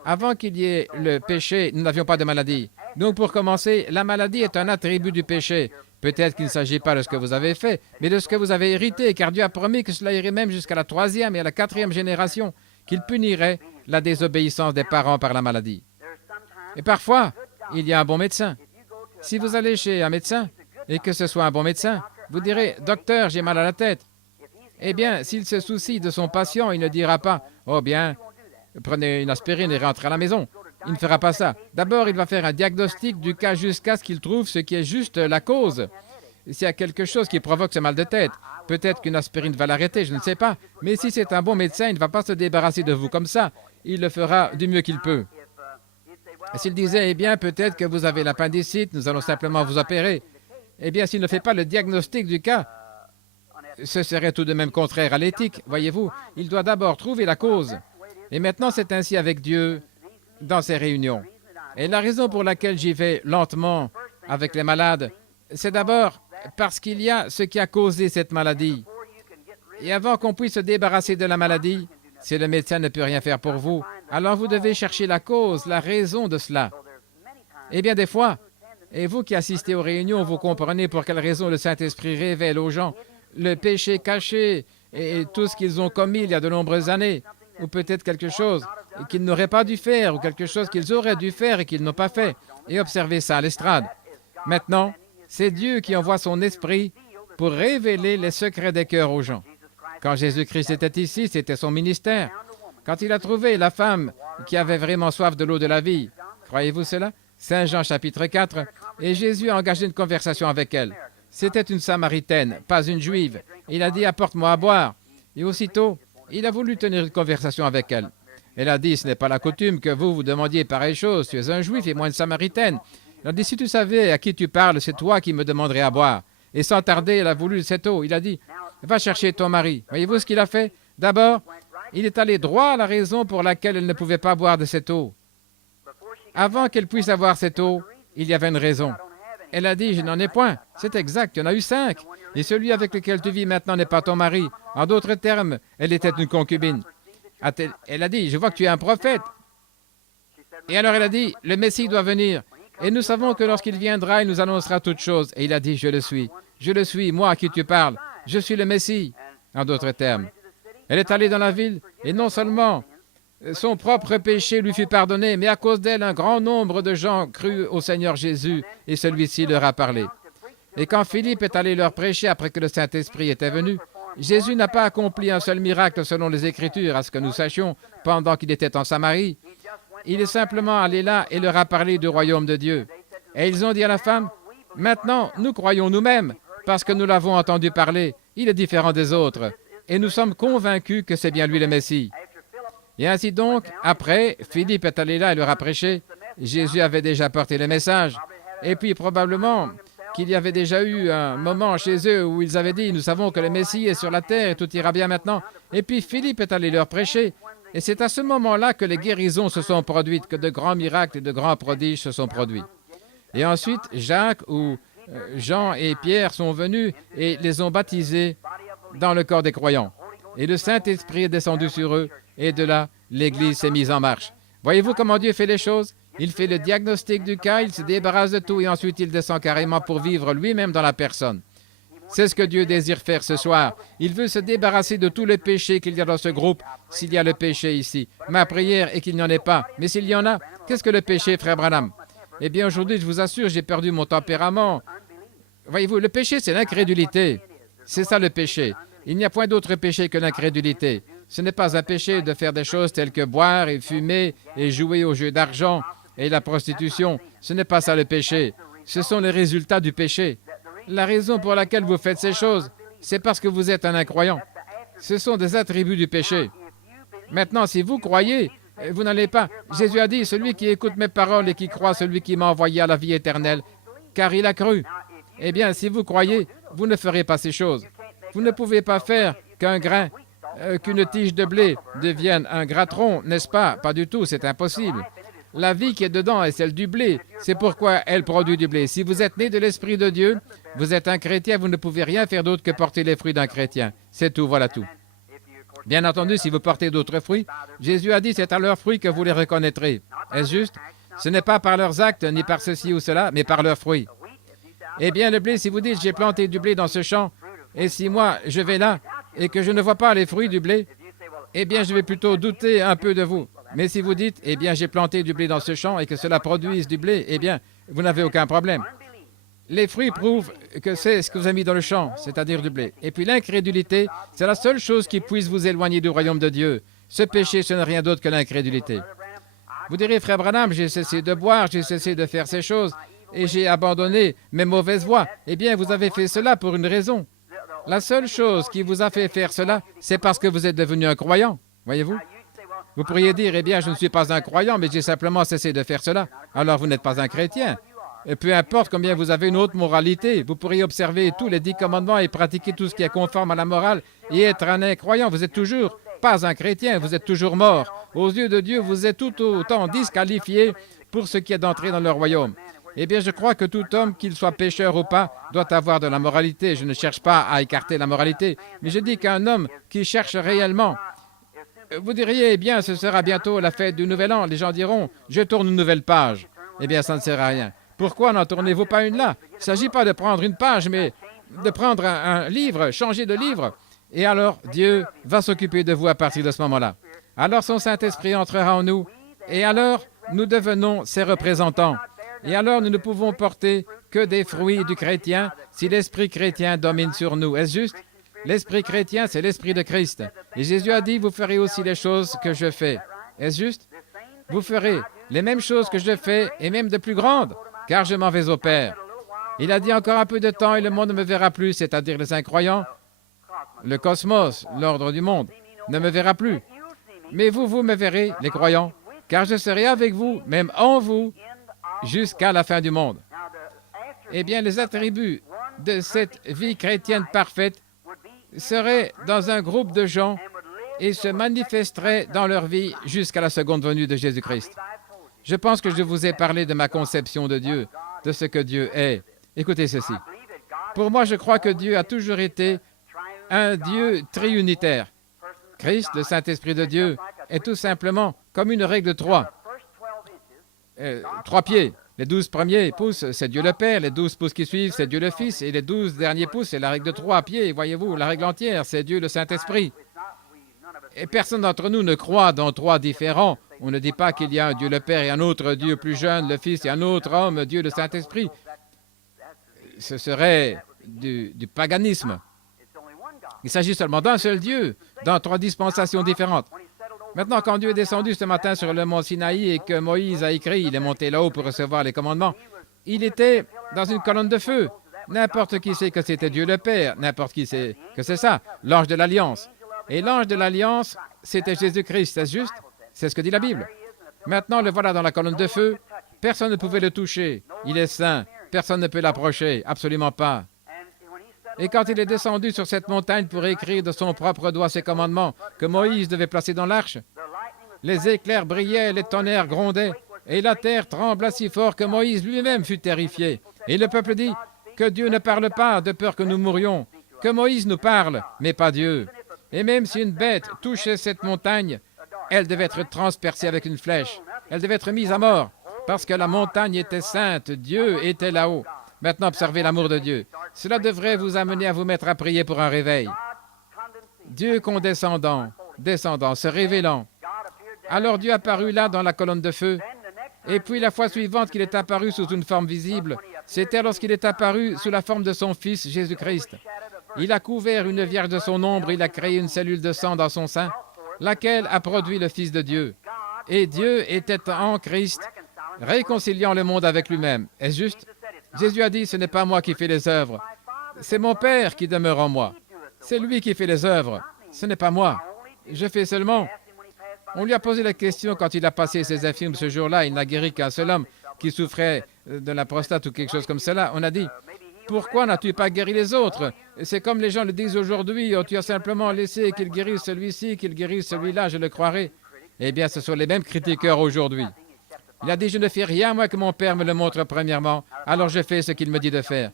Avant qu'il y ait le péché, nous n'avions pas de maladie. Donc, pour commencer, la maladie est un attribut du péché. Peut-être qu'il ne s'agit pas de ce que vous avez fait, mais de ce que vous avez hérité, car Dieu a promis que cela irait même jusqu'à la 3e et à la 4e génération, qu'il punirait la désobéissance des parents par la maladie. Et parfois, il y a un bon médecin. Si vous allez chez un médecin, et que ce soit un bon médecin, vous direz, « Docteur, j'ai mal à la tête. » Eh bien, s'il se soucie de son patient, il ne dira pas, « Oh bien, prenez une aspirine et rentrez à la maison. » Il ne fera pas ça. D'abord, il va faire un diagnostic du cas jusqu'à ce qu'il trouve ce qui est juste la cause. s'il y a quelque chose qui provoque ce mal de tête, peut-être qu'une aspirine va l'arrêter, je ne sais pas. Mais si c'est un bon médecin, il ne va pas se débarrasser de vous comme ça. Il le fera du mieux qu'il peut. Et s'il disait, eh bien, peut-être que vous avez l'appendicite, nous allons simplement vous opérer. Eh bien, s'il ne fait pas le diagnostic du cas, ce serait tout de même contraire à l'éthique. Voyez-vous, il doit d'abord trouver la cause. Et maintenant, c'est ainsi avec Dieu dans ces réunions. Et la raison pour laquelle j'y vais lentement avec les malades, c'est d'abord parce qu'il y a ce qui a causé cette maladie. Et avant qu'on puisse se débarrasser de la maladie, si le médecin ne peut rien faire pour vous, alors vous devez chercher la cause, la raison de cela. Eh bien, des fois, et vous qui assistez aux réunions, vous comprenez pour quelle raison le Saint-Esprit révèle aux gens le péché caché et tout ce qu'ils ont commis il y a de nombreuses années, ou peut-être quelque chose qu'ils n'auraient pas dû faire, ou quelque chose qu'ils auraient dû faire et qu'ils n'ont pas fait, et observez ça à l'estrade. Maintenant, c'est Dieu qui envoie son esprit pour révéler les secrets des cœurs aux gens. Quand Jésus-Christ était ici, c'était son ministère. Quand il a trouvé la femme qui avait vraiment soif de l'eau de la vie, croyez-vous cela? Saint Jean chapitre 4, et Jésus a engagé une conversation avec elle. C'était une Samaritaine, pas une Juive. Il a dit, apporte-moi à boire. Et aussitôt, il a voulu tenir une conversation avec elle. Elle a dit, ce n'est pas la coutume que vous demandiez pareille chose. Tu es un Juif et moi une Samaritaine. Il a dit, si tu savais à qui tu parles, c'est toi qui me demanderais à boire. Et sans tarder, elle a voulu cette eau. Il a dit, va chercher ton mari. Voyez-vous ce qu'il a fait? D'abord, il est allé droit à la raison pour laquelle elle ne pouvait pas boire de cette eau. Avant qu'elle puisse avoir cette eau, il y avait une raison. Elle a dit, je n'en ai point. C'est exact, il y en a eu 5. Et celui avec lequel tu vis maintenant n'est pas ton mari. En d'autres termes, elle était une concubine. Elle a dit, je vois que tu es un prophète. Et alors elle a dit, le Messie doit venir. Et nous savons que lorsqu'il viendra, il nous annoncera toutes choses. Et il a dit, je le suis. Je le suis, moi à qui tu parles. Je suis le Messie. En d'autres termes. Elle est allée dans la ville, et non seulement son propre péché lui fut pardonné, mais à cause d'elle, un grand nombre de gens crurent au Seigneur Jésus, et celui-ci leur a parlé. Et quand Philippe est allé leur prêcher après que le Saint-Esprit était venu, Jésus n'a pas accompli un seul miracle selon les Écritures, à ce que nous sachions, pendant qu'il était en Samarie. Il est simplement allé là et leur a parlé du royaume de Dieu. Et ils ont dit à la femme, « Maintenant, nous croyons nous-mêmes, parce que nous l'avons entendu parler. Il est différent des autres. Et nous sommes convaincus que c'est bien lui le Messie. » Et ainsi donc, après, Philippe est allé là et leur a prêché. Jésus avait déjà porté le message. Et puis probablement qu'il y avait déjà eu un moment chez eux où ils avaient dit, nous savons que le Messie est sur la terre et tout ira bien maintenant. Et puis Philippe est allé leur prêcher. Et c'est à ce moment-là que les guérisons se sont produites, que de grands miracles et de grands prodiges se sont produits. Et ensuite, Jacques ou Jean et Pierre sont venus et les ont baptisés dans le corps des croyants. Et le Saint-Esprit est descendu sur eux. Et de là, l'Église s'est mise en marche. Voyez-vous comment Dieu fait les choses? Il fait le diagnostic du cas, il se débarrasse de tout et ensuite il descend carrément pour vivre lui-même dans la personne. C'est ce que Dieu désire faire ce soir. Il veut se débarrasser de tous les péchés qu'il y a dans ce groupe, s'il y a le péché ici. Ma prière est qu'il n'y en ait pas. Mais s'il y en a, qu'est-ce que le péché, frère Branham? Eh bien, aujourd'hui, je vous assure, j'ai perdu mon tempérament. Voyez-vous, le péché, c'est l'incrédulité. C'est ça le péché. Il n'y a point d'autre péché que l'incrédulité. Ce n'est pas un péché de faire des choses telles que boire et fumer et jouer aux jeux d'argent et la prostitution. Ce n'est pas ça le péché. Ce sont les résultats du péché. La raison pour laquelle vous faites ces choses, c'est parce que vous êtes un incroyant. Ce sont des attributs du péché. Maintenant, si vous croyez, vous n'allez pas. Jésus a dit, celui qui écoute mes paroles et qui croit celui qui m'a envoyé à la vie éternelle, car il a cru. Eh bien, si vous croyez, vous ne ferez pas ces choses. Vous ne pouvez pas faire qu'un grain, qu'une tige de blé devienne un gratron, n'est-ce pas? Pas du tout, c'est impossible. La vie qui est dedans est celle du blé. C'est pourquoi elle produit du blé. Si vous êtes né de l'Esprit de Dieu, vous êtes un chrétien, vous ne pouvez rien faire d'autre que porter les fruits d'un chrétien. C'est tout, voilà tout. Bien entendu, si vous portez d'autres fruits, Jésus a dit, c'est à leurs fruits que vous les reconnaîtrez. Est-ce juste? Ce n'est pas par leurs actes, ni par ceci ou cela, mais par leurs fruits. Eh bien, le blé, si vous dites, j'ai planté du blé dans ce champ, et si moi, je vais là, et que je ne vois pas les fruits du blé, eh bien, je vais plutôt douter un peu de vous. Mais si vous dites, eh bien, j'ai planté du blé dans ce champ et que cela produise du blé, eh bien, vous n'avez aucun problème. Les fruits prouvent que c'est ce que vous avez mis dans le champ, c'est-à-dire du blé. Et puis l'incrédulité, c'est la seule chose qui puisse vous éloigner du royaume de Dieu. Ce péché, ce n'est rien d'autre que l'incrédulité. Vous direz, frère Branham, j'ai cessé de boire, j'ai cessé de faire ces choses. et j'ai abandonné mes mauvaises voies. Eh bien, vous avez fait cela pour une raison. La seule chose qui vous a fait faire cela, c'est parce que vous êtes devenu un croyant. Voyez-vous? Vous pourriez dire, eh bien, je ne suis pas un croyant, mais j'ai simplement cessé de faire cela. Alors, vous n'êtes pas un chrétien. Et peu importe combien vous avez une haute moralité, vous pourriez observer tous les 10 commandements et pratiquer tout ce qui est conforme à la morale et être un incroyant. Vous êtes toujours pas un chrétien, vous êtes toujours mort. Aux yeux de Dieu, vous êtes tout autant disqualifié pour ce qui est d'entrer dans le royaume. Eh bien, je crois que tout homme, qu'il soit pécheur ou pas, doit avoir de la moralité. Je ne cherche pas à écarter la moralité, mais je dis qu'un homme qui cherche réellement, vous diriez, eh bien, ce sera bientôt la fête du Nouvel An. Les gens diront, je tourne une nouvelle page. Eh bien, ça ne sert à rien. Pourquoi n'en tournez-vous pas une là? Il ne s'agit pas de prendre une page, mais de prendre un livre, changer de livre. Et alors, Dieu va s'occuper de vous à partir de ce moment-là. Alors, son Saint-Esprit entrera en nous, et alors, nous devenons ses représentants. Et alors, nous ne pouvons porter que des fruits du chrétien si l'esprit chrétien domine sur nous. Est-ce juste? L'esprit chrétien, c'est l'esprit de Christ. Et Jésus a dit, vous ferez aussi les choses que je fais. Est-ce juste? Vous ferez les mêmes choses que je fais, et même de plus grandes, car je m'en vais au Père. Il a dit encore un peu de temps et le monde ne me verra plus, c'est-à-dire les incroyants. Le cosmos, l'ordre du monde, ne me verra plus. Mais vous me verrez, les croyants, car je serai avec vous, même en vous, jusqu'à la fin du monde. Eh bien, les attributs de cette vie chrétienne parfaite seraient dans un groupe de gens et se manifesteraient dans leur vie jusqu'à la seconde venue de Jésus-Christ. Je pense que je vous ai parlé de ma conception de Dieu, de ce que Dieu est. Écoutez ceci. Pour moi, je crois que Dieu a toujours été un Dieu triunitaire. Christ, le Saint-Esprit de Dieu, est tout simplement comme une règle de 3. 3 pieds. Les 12 premiers pouces, c'est Dieu le Père. Les 12 pouces qui suivent, c'est Dieu le Fils. Et les 12 derniers pouces, c'est la règle de 3 pieds. Voyez-vous, la règle entière, c'est Dieu le Saint-Esprit. Et personne d'entre nous ne croit dans 3 différents. On ne dit pas qu'il y a un Dieu le Père et un autre Dieu plus jeune, le Fils, et un autre homme, Dieu le Saint-Esprit. Ce serait du paganisme. Il s'agit seulement d'un seul Dieu, dans 3 dispensations différentes. Maintenant, quand Dieu est descendu ce matin sur le mont Sinaï et que Moïse a écrit, il est monté là-haut pour recevoir les commandements, il était dans une colonne de feu. N'importe qui sait que c'était Dieu le Père, n'importe qui sait que c'est ça, l'ange de l'Alliance. Et l'ange de l'Alliance, c'était Jésus-Christ, c'est juste? C'est ce que dit la Bible. Maintenant, le voilà dans la colonne de feu. Personne ne pouvait le toucher. Il est saint. Personne ne peut l'approcher. Absolument pas. Et quand il est descendu sur cette montagne pour écrire de son propre doigt ses commandements que Moïse devait placer dans l'arche, les éclairs brillaient, les tonnerres grondaient, et la terre trembla si fort que Moïse lui-même fut terrifié. Et le peuple dit que Dieu ne parle pas de peur que nous mourions, que Moïse nous parle, mais pas Dieu. Et même si une bête touchait cette montagne, elle devait être transpercée avec une flèche. Elle devait être mise à mort, parce que la montagne était sainte, Dieu était là-haut. Maintenant, observez l'amour de Dieu. Cela devrait vous amener à vous mettre à prier pour un réveil. Dieu condescendant, descendant, se révélant. Alors Dieu apparut là dans la colonne de feu. Et puis la fois suivante qu'il est apparu sous une forme visible, c'était lorsqu'il est apparu sous la forme de son Fils Jésus-Christ. Il a couvert une vierge de son ombre, il a créé une cellule de sang dans son sein, laquelle a produit le Fils de Dieu. Et Dieu était en Christ, réconciliant le monde avec lui-même. Est-ce juste? Jésus a dit, ce n'est pas moi qui fais les œuvres, c'est mon Père qui demeure en moi. C'est lui qui fait les œuvres, ce n'est pas moi. Je fais seulement. On lui a posé la question quand il a passé ses infirmes ce jour-là, il n'a guéri qu'un seul homme qui souffrait de la prostate ou quelque chose comme cela. On a dit, pourquoi n'as-tu pas guéri les autres? C'est comme les gens le disent aujourd'hui, oh, tu as simplement laissé qu'il guérisse celui-ci, qu'il guérisse celui-là, je le croirais. Eh bien, ce sont les mêmes critiqueurs aujourd'hui. Il a dit, je ne fais rien, moi, que mon Père me le montre premièrement, alors je fais ce qu'il me dit de faire.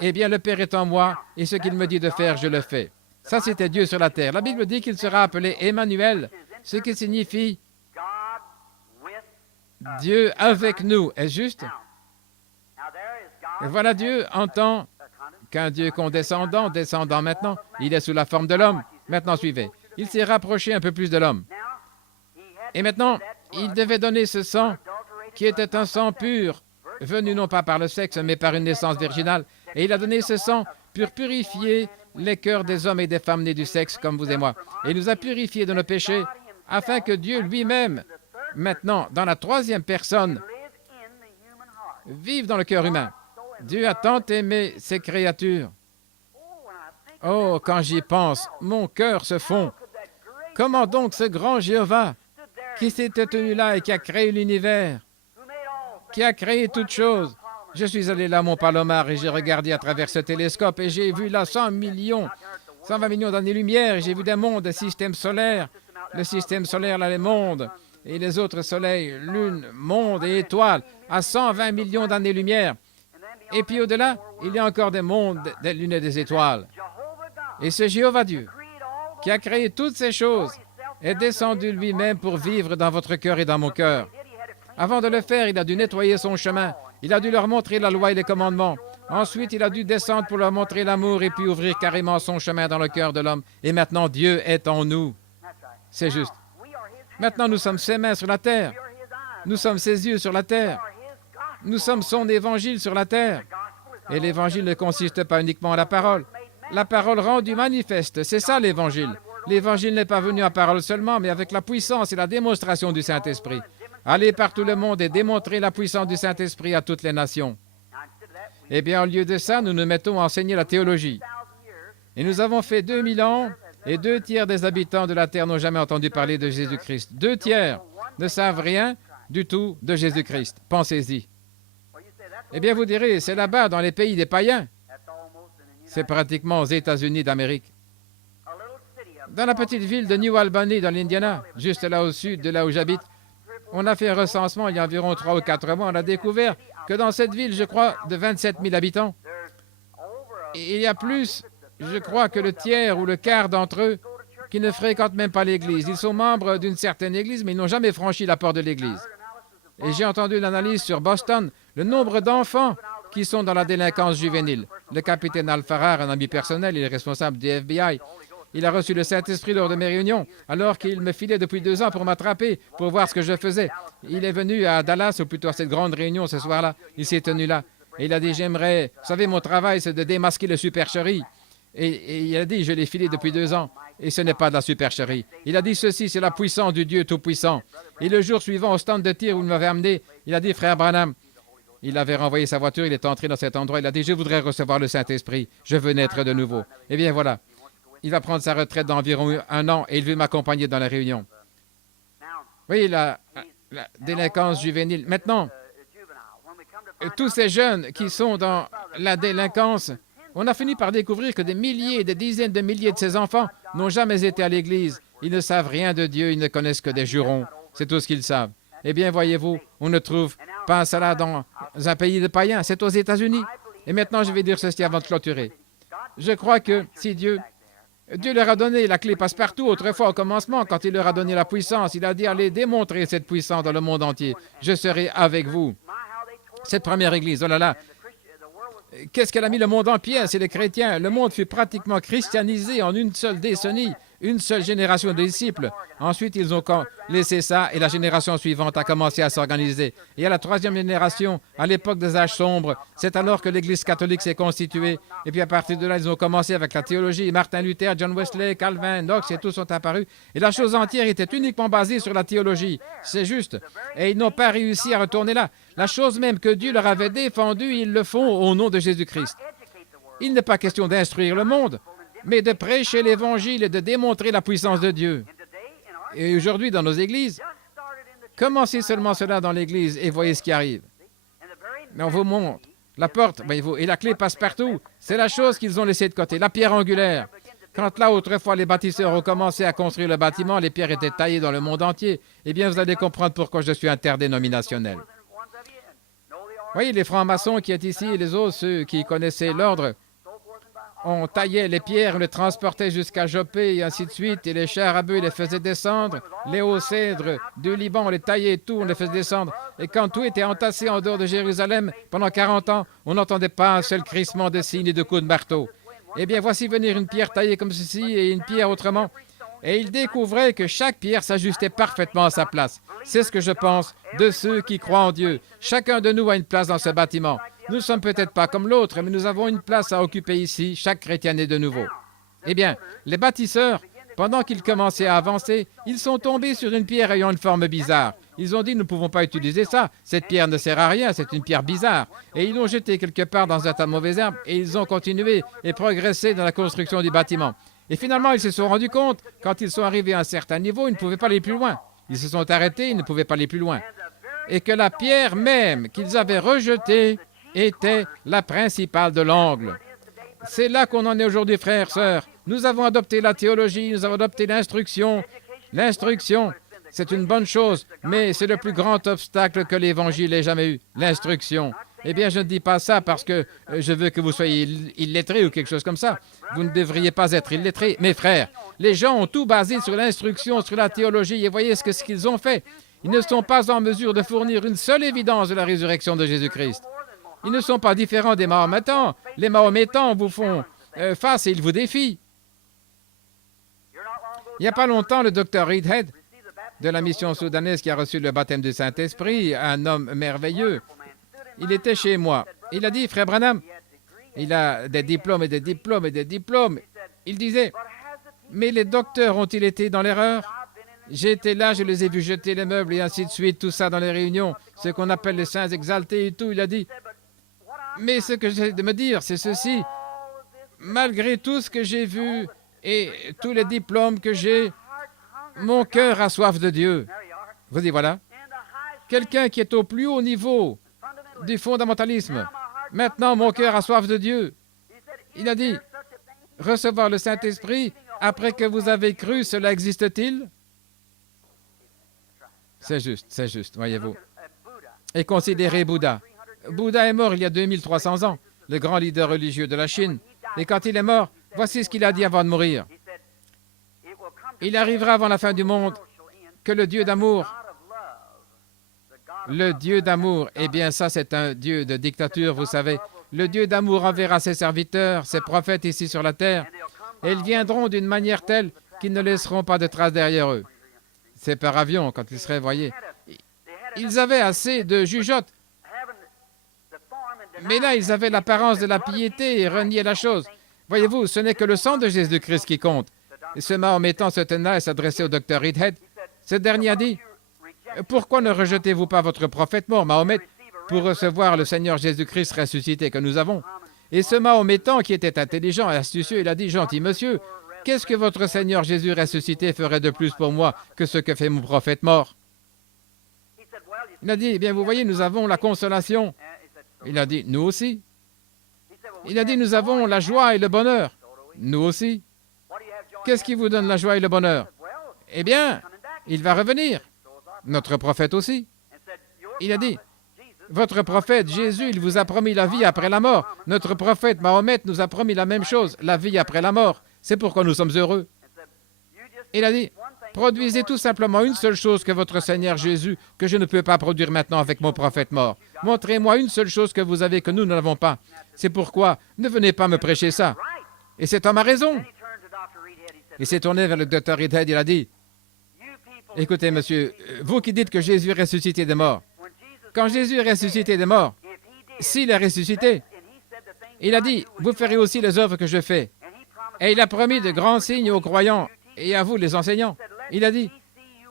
Eh bien, le Père est en moi, et ce qu'il me dit de faire, je le fais. Ça, c'était Dieu sur la terre. La Bible dit qu'il sera appelé Emmanuel, ce qui signifie Dieu avec nous. Est-ce juste? Et voilà Dieu en tant qu'un Dieu condescendant, descendant maintenant. Il est sous la forme de l'homme. Maintenant, suivez. Il s'est rapproché un peu plus de l'homme. Et maintenant, il devait donner ce sang qui était un sang pur, venu non pas par le sexe, mais par une naissance virginale. Et il a donné ce sang pour purifier les cœurs des hommes et des femmes nés du sexe, comme vous et moi. Et il nous a purifiés de nos péchés, afin que Dieu lui-même, maintenant, dans la 3e personne, vivent dans le cœur humain. Dieu a tant aimé ses créatures. Oh, quand j'y pense, mon cœur se fond. Comment donc ce grand Jéhovah, qui s'était tenu là et qui a créé l'univers, qui a créé toutes choses. Je suis allé là, mon Palomar, et j'ai regardé à travers ce télescope, et j'ai vu là 120 millions d'années-lumière, et j'ai vu des mondes, des systèmes solaires. Le système solaire, là, les mondes, et les autres soleils, lune, monde et étoiles, à 120 millions d'années-lumière. Et puis au-delà, il y a encore des mondes, des lunes et des étoiles. Et ce Jéhovah Dieu, qui a créé toutes ces choses, est descendu lui-même pour vivre dans votre cœur et dans mon cœur. Avant de le faire, il a dû nettoyer son chemin. Il a dû leur montrer la loi et les commandements. Ensuite, il a dû descendre pour leur montrer l'amour et puis ouvrir carrément son chemin dans le cœur de l'homme. Et maintenant, Dieu est en nous. C'est juste. Maintenant, nous sommes ses mains sur la terre. Nous sommes ses yeux sur la terre. Nous sommes son évangile sur la terre. Et l'évangile ne consiste pas uniquement en la parole. La parole rendue manifeste, c'est ça l'évangile. L'évangile n'est pas venu en parole seulement, mais avec la puissance et la démonstration du Saint-Esprit. Allez par tout le monde et démontrez la puissance du Saint-Esprit à toutes les nations. Eh bien, au lieu de ça, nous nous mettons à enseigner la théologie. Et nous avons fait 2000 ans, et 2 tiers des habitants de la terre n'ont jamais entendu parler de Jésus-Christ. 2 tiers ne savent rien du tout de Jésus-Christ. Pensez-y. Eh bien, vous direz, c'est là-bas, dans les pays des païens. C'est pratiquement aux États-Unis d'Amérique. Dans la petite ville de New Albany, dans l'Indiana, juste là au sud de là où j'habite, on a fait un recensement il y a environ 3 ou 4 mois. On a découvert que dans cette ville, je crois, de 27 000 habitants, il y a plus, je crois, que le tiers ou le quart d'entre eux qui ne fréquentent même pas l'Église. Ils sont membres d'une certaine Église, mais ils n'ont jamais franchi la porte de l'Église. Et j'ai entendu une analyse sur Boston, le nombre d'enfants qui sont dans la délinquance juvénile. Le capitaine Al-Farrar, un ami personnel, il est responsable du FBI. Il a reçu le Saint-Esprit lors de mes réunions, alors qu'il me filait depuis 2 ans pour m'attraper, pour voir ce que je faisais. Il est venu à Dallas, ou plutôt à cette grande réunion ce soir-là. Il s'est tenu là. Et il a dit, j'aimerais... Vous savez, mon travail, c'est de démasquer le supercherie. Et il a dit, je l'ai filé depuis 2 ans, et ce n'est pas de la supercherie. Il a dit ceci, c'est la puissance du Dieu Tout-Puissant. Et le jour suivant, au stand de tir où il m'avait amené, il a dit, frère Branham, il avait renvoyé sa voiture, il est entré dans cet endroit, il a dit, je voudrais recevoir le Saint-Esprit, je veux naître de nouveau. Eh bien voilà, il va prendre sa retraite d'environ 1 an et il veut m'accompagner dans la réunion. Oui, la délinquance juvénile. Maintenant, tous ces jeunes qui sont dans la délinquance, on a fini par découvrir que des milliers, des dizaines de milliers de ces enfants n'ont jamais été à l'Église. Ils ne savent rien de Dieu, ils ne connaissent que des jurons. C'est tout ce qu'ils savent. Eh bien, voyez-vous, on ne trouve pas cela dans un pays de païens, c'est aux États-Unis. Et maintenant, je vais dire ceci avant de clôturer. Je crois que si Dieu leur a donné la clé passe-partout autrefois au commencement, quand il leur a donné la puissance, il a dit, allez démontrer cette puissance dans le monde entier. Je serai avec vous. Cette première église, oh là là, qu'est-ce qu'elle a mis le monde en pièces? C'est les chrétiens. Le monde fut pratiquement christianisé en une seule décennie, une seule génération de disciples. Ensuite, ils ont laissé ça et la génération suivante a commencé à s'organiser. Et à la 3e génération, à l'époque des âges sombres, c'est alors que l'Église catholique s'est constituée. Et puis à partir de là, ils ont commencé avec la théologie. Martin Luther, John Wesley, Calvin, Knox et tous sont apparus. Et la chose entière était uniquement basée sur la théologie. C'est juste. Et ils n'ont pas réussi à retourner là. La chose même que Dieu leur avait défendue, ils le font au nom de Jésus-Christ. Il n'est pas question d'instruire le monde, mais de prêcher l'Évangile et de démontrer la puissance de Dieu. Et aujourd'hui, dans nos églises, commencez seulement cela dans l'église et voyez ce qui arrive. Mais on vous montre. La porte, voyez-vous, et la clé passe partout. C'est la chose qu'ils ont laissée de côté, la pierre angulaire. Quand là, autrefois, les bâtisseurs ont commencé à construire le bâtiment, les pierres étaient taillées dans le monde entier. Eh bien, vous allez comprendre pourquoi je suis interdénominationnel. Voyez, les francs-maçons qui sont ici et les autres, ceux qui connaissaient l'ordre, on taillait les pierres, on les transportait jusqu'à Jopé et ainsi de suite, et les chars à bœufs les faisaient descendre, les hauts cèdres du Liban, on les taillait et tout, on les faisait descendre. Et quand tout était entassé en dehors de Jérusalem, pendant 40 ans, on n'entendait pas un seul crissement de scie ni de coups de marteau. Eh bien, voici venir une pierre taillée comme ceci et une pierre autrement. Et ils découvraient que chaque pierre s'ajustait parfaitement à sa place. C'est ce que je pense de ceux qui croient en Dieu. Chacun de nous a une place dans ce bâtiment. Nous ne sommes peut-être pas comme l'autre, mais nous avons une place à occuper ici. Chaque chrétien est de nouveau. Eh bien, les bâtisseurs, pendant qu'ils commençaient à avancer, ils sont tombés sur une pierre ayant une forme bizarre. Ils ont dit, nous ne pouvons pas utiliser ça. Cette pierre ne sert à rien, c'est une pierre bizarre. Et ils l'ont jetée quelque part dans un tas de mauvaises herbes et ils ont continué et progressé dans la construction du bâtiment. Et finalement, ils se sont rendus compte, quand ils sont arrivés à un certain niveau, ils ne pouvaient pas aller plus loin. Ils se sont arrêtés, ils ne pouvaient pas aller plus loin. Et que la pierre même qu'ils avaient rejetée était la principale de l'angle. C'est là qu'on en est aujourd'hui, frères, sœurs. Nous avons adopté la théologie, nous avons adopté l'instruction. L'instruction, c'est une bonne chose, mais c'est le plus grand obstacle que l'Évangile ait jamais eu, l'instruction. Eh bien, je ne dis pas ça parce que je veux que vous soyez illettrés ou quelque chose comme ça. Vous ne devriez pas être illettrés. Mes frères, les gens ont tout basé sur l'instruction, sur la théologie, et voyez ce qu'ils ont fait. Ils ne sont pas en mesure de fournir une seule évidence de la résurrection de Jésus-Christ. Ils ne sont pas différents des Mahométans. Les Mahométans vous font face et ils vous défient. Il n'y a pas longtemps, le docteur Reedhead, de la mission soudanaise qui a reçu le baptême du Saint-Esprit, un homme merveilleux, il était chez moi. Il a dit, frère Branham, il a des diplômes et des diplômes et des diplômes. Il disait, mais les docteurs ont-ils été dans l'erreur? J'étais là, je les ai vus jeter les meubles et ainsi de suite, tout ça dans les réunions, ce qu'on appelle les saints exaltés et tout. Il a dit, mais ce que j'ai de me dire, c'est ceci. Malgré tout ce que j'ai vu et tous les diplômes que j'ai, mon cœur a soif de Dieu. Vous y voilà. Quelqu'un qui est au plus haut niveau du fondamentalisme. Maintenant, mon cœur a soif de Dieu. Il a dit, recevoir le Saint-Esprit, après que vous avez cru, cela existe-t-il? C'est juste, voyez-vous. Et considérez Bouddha. Bouddha est mort il y a 2300 ans, le grand leader religieux de la Chine. Et quand il est mort, voici ce qu'il a dit avant de mourir. Il arrivera avant la fin du monde que le Dieu d'amour, eh bien ça c'est un Dieu de dictature, vous savez. Le Dieu d'amour enverra ses serviteurs, ses prophètes ici sur la terre, et ils viendront d'une manière telle qu'ils ne laisseront pas de traces derrière eux. C'est par avion, quand ils seraient, voyez. Ils avaient assez de jugeotes, mais là ils avaient l'apparence de la piété et reniaient la chose. Voyez-vous, ce n'est que le sang de Jésus-Christ qui compte. Et ce Mahométan se tenait et s'adressait au docteur Reedhead. Ce dernier a dit, « Pourquoi ne rejetez-vous pas votre prophète mort, Mahomet, pour recevoir le Seigneur Jésus-Christ ressuscité que nous avons ?» Et ce Mahométan, qui était intelligent et astucieux, il a dit, « Gentil monsieur, qu'est-ce que votre Seigneur Jésus ressuscité ferait de plus pour moi que ce que fait mon prophète mort ?» Il a dit, « Eh bien, vous voyez, nous avons la consolation. » Il a dit, « Nous aussi. » Il a dit, « Nous avons la joie et le bonheur. » Nous aussi. Qu'est-ce qui vous donne la joie et le bonheur? Eh bien, il va revenir. Notre prophète aussi. Il a dit, votre prophète Jésus, il vous a promis la vie après la mort. Notre prophète Mahomet nous a promis la même chose, la vie après la mort. C'est pourquoi nous sommes heureux. Il a dit, produisez tout simplement une seule chose que votre Seigneur Jésus, que je ne peux pas produire maintenant avec mon prophète mort. Montrez-moi une seule chose que vous avez que nous n'avons pas. C'est pourquoi ne venez pas me prêcher ça. Et cet homme a raison. Il s'est tourné vers le docteur Reedhead, il a dit, « Écoutez, monsieur, vous qui dites que Jésus est ressuscité des morts, quand Jésus est ressuscité des morts, s'il est ressuscité, il a dit, vous ferez aussi les œuvres que je fais. Et il a promis de grands signes aux croyants et à vous, les enseignants. Il a dit,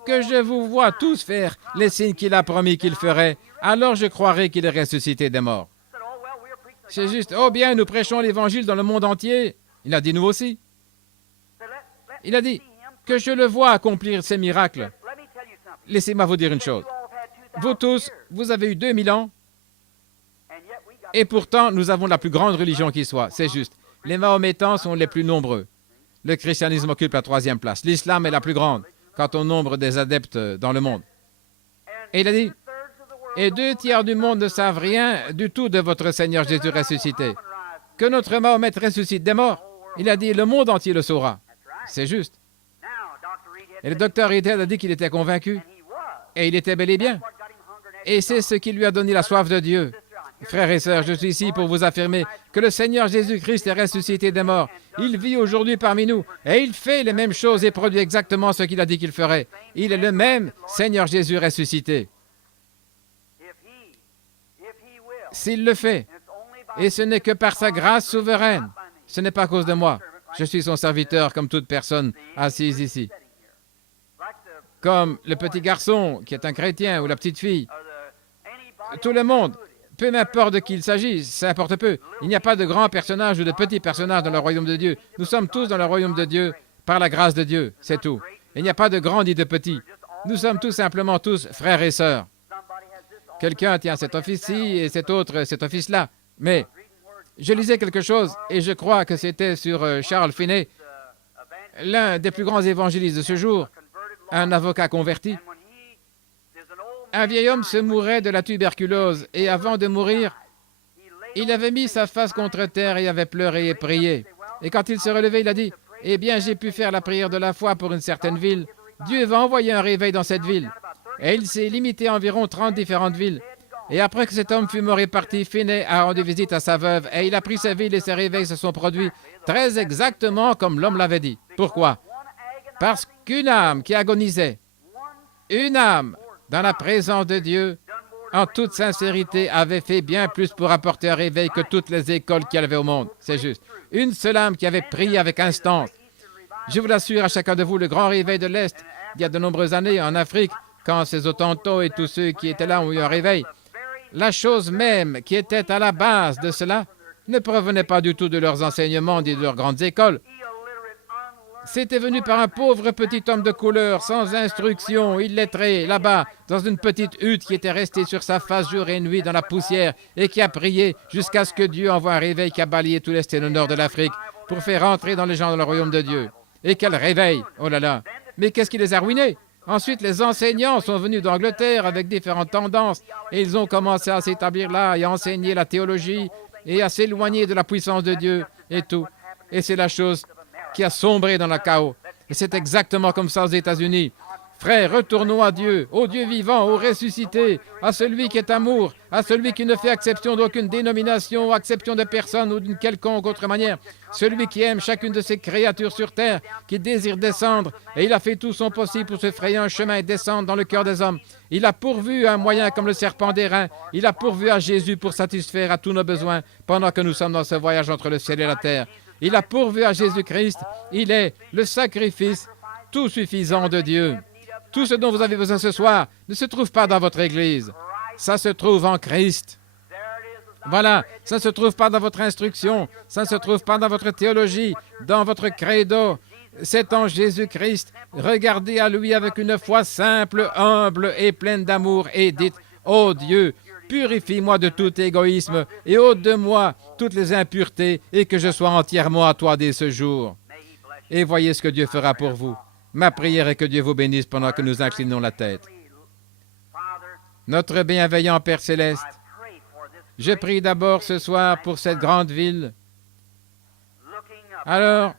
que je vous vois tous faire les signes qu'il a promis qu'il ferait, alors je croirai qu'il est ressuscité des morts. » C'est juste, oh bien, nous prêchons l'Évangile dans le monde entier. Il a dit, nous aussi. Il a dit, que je le vois accomplir ces miracles. Laissez-moi vous dire une chose. Vous tous, vous avez eu 2000 ans, et pourtant, nous avons la plus grande religion qui soit. C'est juste. Les Mahométans sont les plus nombreux. Le christianisme occupe la 3e place. L'islam est la plus grande, quant au nombre des adeptes dans le monde. Et il a dit, et 2/3 du monde ne savent rien du tout de votre Seigneur Jésus ressuscité. Que notre Mahomet ressuscite des morts. Il a dit, le monde entier le saura. C'est juste. Et le docteur Reedhead a dit qu'il était convaincu. Et il était bel et bien. Et c'est ce qui lui a donné la soif de Dieu. Frères et sœurs, je suis ici pour vous affirmer que le Seigneur Jésus-Christ est ressuscité des morts. Il vit aujourd'hui parmi nous. Et il fait les mêmes choses et produit exactement ce qu'il a dit qu'il ferait. Il est le même Seigneur Jésus ressuscité. S'il le fait, et ce n'est que par sa grâce souveraine, ce n'est pas à cause de moi. Je suis son serviteur comme toute personne assise ici. comme le petit garçon qui est un chrétien ou la petite fille. Tout le monde, peu m'importe de qui il s'agit, ça importe peu. Il n'y a pas de grands personnages ou de petits personnages dans le royaume de Dieu. Nous sommes tous dans le royaume de Dieu par la grâce de Dieu, c'est tout. Il n'y a pas de grands ni de petits. Nous sommes tout simplement tous frères et sœurs. Quelqu'un tient cet office-ci et cet autre cet office-là. Mais je lisais quelque chose et je crois que c'était sur Charles Finney, l'un des plus grands évangélistes de ce jour, un avocat converti. Un vieil homme se mourait de la tuberculose et avant de mourir, il avait mis sa face contre terre et avait pleuré et prié. Et quand il se relevait, il a dit, « Eh bien, j'ai pu faire la prière de la foi pour une certaine ville. Dieu va envoyer un réveil dans cette ville. » Et il s'est limité à environ 30 différentes villes. Et après que cet homme fut mort et parti, Finney a rendu visite à sa veuve et il a pris sa ville et ses réveils se sont produits très exactement comme l'homme l'avait dit. Pourquoi? Parce qu'une âme qui agonisait, une âme dans la présence de Dieu, en toute sincérité, avait fait bien plus pour apporter un réveil que toutes les écoles qu'il y avait au monde. C'est juste. Une seule âme qui avait prié avec instance. Je vous l'assure à chacun de vous, le grand réveil de l'Est, il y a de nombreuses années en Afrique, quand ces Otanto et tous ceux qui étaient là ont eu un réveil, la chose même qui était à la base de cela ne provenait pas du tout de leurs enseignements ni de leurs grandes écoles. C'était venu par un pauvre petit homme de couleur, sans instruction, illettré, là-bas, dans une petite hutte qui était restée sur sa face jour et nuit dans la poussière et qui a prié jusqu'à ce que Dieu envoie un réveil qui a balayé tout l'Est et le Nord de l'Afrique pour faire entrer dans les gens dans le royaume de Dieu. Et quel réveil! Oh là là! Mais qu'est-ce qui les a ruinés? Ensuite, les enseignants sont venus d'Angleterre avec différentes tendances et ils ont commencé à s'établir là et à enseigner la théologie et à s'éloigner de la puissance de Dieu et tout. Et c'est la chose qui a sombré dans le chaos. Et c'est exactement comme ça aux États-Unis. Frères, retournons à Dieu, au Dieu vivant, au ressuscité, à celui qui est amour, à celui qui ne fait exception d'aucune dénomination, exception de personne ou d'une quelconque autre manière. Celui qui aime chacune de ses créatures sur terre, qui désire descendre, et il a fait tout son possible pour se frayer un chemin et descendre dans le cœur des hommes. Il a pourvu un moyen comme le serpent d'airain. Il a pourvu à Jésus pour satisfaire à tous nos besoins pendant que nous sommes dans ce voyage entre le ciel et la terre. Il a pourvu à Jésus-Christ. Il est le sacrifice tout suffisant de Dieu. Tout ce dont vous avez besoin ce soir ne se trouve pas dans votre Église. Ça se trouve en Christ. Voilà, ça ne se trouve pas dans votre instruction, ça ne se trouve pas dans votre théologie, dans votre credo. C'est en Jésus-Christ. Regardez à lui avec une foi simple, humble et pleine d'amour et dites, « Ô Dieu, purifie-moi de tout égoïsme et ôte de moi toutes les impuretés et que je sois entièrement à toi dès ce jour. » Et voyez ce que Dieu fera pour vous. Ma prière est que Dieu vous bénisse pendant que nous inclinons la tête. Notre bienveillant Père Céleste, je prie d'abord ce soir pour cette grande ville, alors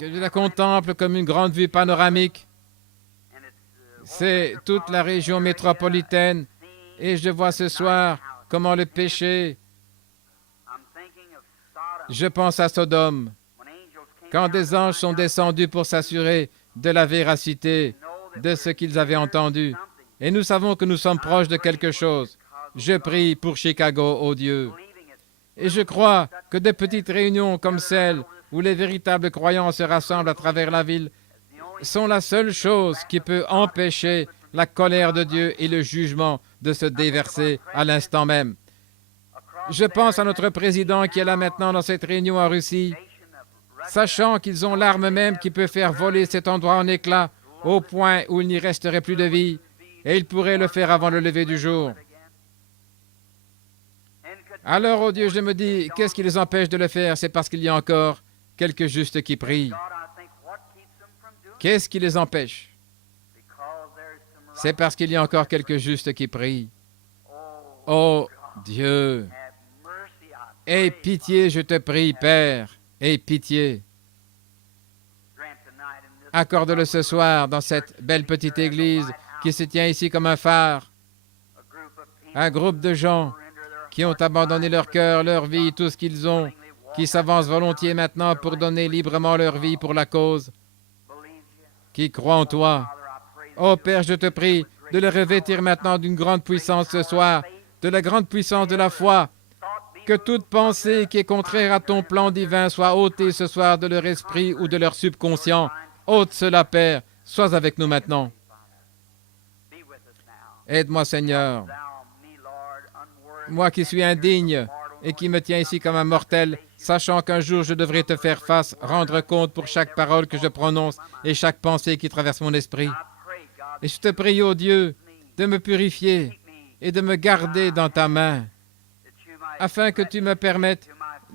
que je la contemple comme une grande vue panoramique. C'est toute la région métropolitaine et je vois ce soir comment le péché, je pense à Sodome, quand des anges sont descendus pour s'assurer de la véracité de ce qu'ils avaient entendu. Et nous savons que nous sommes proches de quelque chose. Je prie pour Chicago, ô Dieu. Et je crois que de petites réunions comme celle où les véritables croyants se rassemblent à travers la ville sont la seule chose qui peut empêcher la colère de Dieu et le jugement de se déverser à l'instant même. Je pense à notre président qui est là maintenant dans cette réunion en Russie, sachant qu'ils ont l'arme même qui peut faire voler cet endroit en éclats au point où il n'y resterait plus de vie, et ils pourraient le faire avant le lever du jour. Alors, ô Dieu, je me dis, qu'est-ce qui les empêche de le faire? C'est parce qu'il y a encore quelques justes qui prient. Qu'est-ce qui les empêche? C'est parce qu'il y a encore quelques justes qui prient. Oh Dieu, aie pitié, je te prie, Père, aie pitié. Accorde-le ce soir dans cette belle petite église qui se tient ici comme un phare. Un groupe de gens qui ont abandonné leur cœur, leur vie, tout ce qu'ils ont, qui s'avancent volontiers maintenant pour donner librement leur vie pour la cause, qui croient en toi. Ô Père, je te prie de les revêtir maintenant d'une grande puissance ce soir, de la grande puissance de la foi, que toute pensée qui est contraire à ton plan divin soit ôtée ce soir de leur esprit ou de leur subconscient. Ôte cela, Père, Sois avec nous maintenant. Aide-moi, Seigneur. Moi qui suis indigne et qui me tiens ici comme un mortel, sachant qu'un jour je devrais te faire face, rendre compte pour chaque parole que je prononce et chaque pensée qui traverse mon esprit. Et je te prie, ô Dieu, de me purifier et de me garder dans ta main, afin que tu me permettes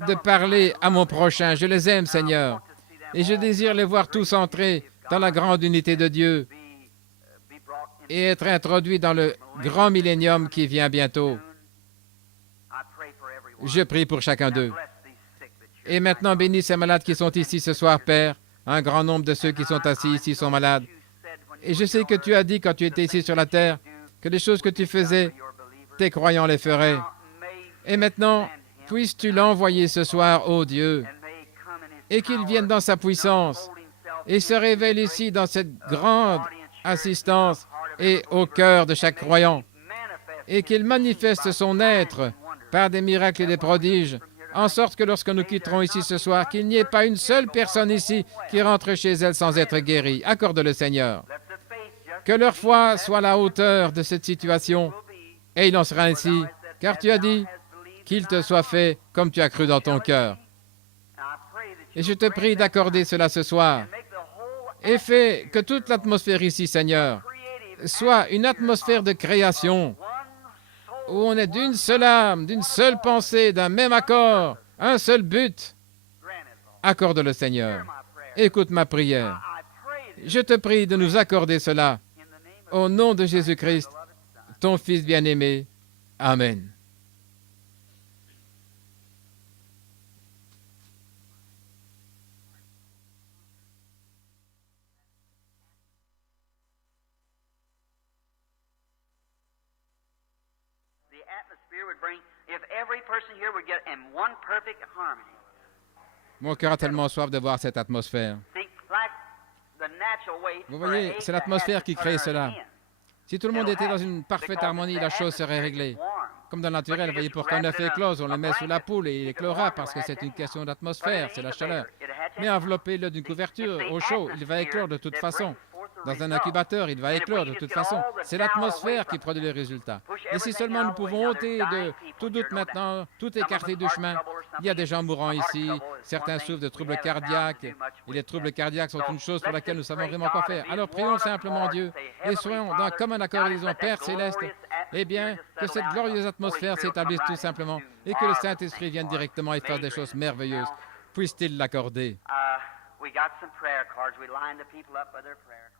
de parler à mon prochain. Je les aime, Seigneur, et je désire les voir tous entrer dans la grande unité de Dieu et être introduits dans le grand millénium qui vient bientôt. Je prie pour chacun d'eux. Et maintenant, bénis ces malades qui sont ici ce soir, Père. Un grand nombre de ceux qui sont assis ici sont malades. Et je sais que tu as dit, quand tu étais ici sur la terre, que les choses que tu faisais, tes croyants les feraient. Et maintenant, puisses-tu l'envoyer ce soir, ô Dieu, et qu'il vienne dans sa puissance et se révèle ici dans cette grande assistance et au cœur de chaque croyant, et qu'il manifeste son être par des miracles et des prodiges, en sorte que lorsque nous quitterons ici ce soir, qu'il n'y ait pas une seule personne ici qui rentre chez elle sans être guérie. Accorde-le, Seigneur. Que leur foi soit à la hauteur de cette situation, et il en sera ainsi, car tu as dit qu'il te soit fait comme tu as cru dans ton cœur. Et je te prie d'accorder cela ce soir, et fais que toute l'atmosphère ici, Seigneur, soit une atmosphère de création, où on est d'une seule âme, d'une seule pensée, d'un même accord, un seul but. Accorde-le, Seigneur. Écoute ma prière. Je te prie de nous accorder cela. Au nom de Jésus-Christ, ton Fils bien-aimé. Amen. Mon cœur a tellement soif de voir cette atmosphère. Vous voyez, c'est l'atmosphère qui crée cela. Si tout le monde était dans une parfaite harmonie, la chose serait réglée. Comme dans le naturel, vous voyez, pour qu'un œuf éclose, on le met sous la poule et il éclora parce que c'est une question d'atmosphère, c'est la chaleur. Mais enveloppez-le d'une couverture au chaud, il va éclore de toute façon. Dans un incubateur, il va éclore de toute façon. C'est l'atmosphère qui produit les résultats. Et si seulement nous pouvons ôter de tout doute maintenant, tout écarter du chemin. Il y a des gens mourants ici, certains souffrent de troubles cardiaques, et les troubles cardiaques sont une chose pour laquelle nous savons vraiment quoi faire. Alors prions simplement Dieu, et soyons dans comme un accord, disons, Père Céleste, eh bien, que cette glorieuse atmosphère s'établisse tout simplement, et que le Saint-Esprit vienne directement et fasse des choses merveilleuses. Puisse-t-il l'accorder? We got some prayer cards. We lined the people up by their prayer.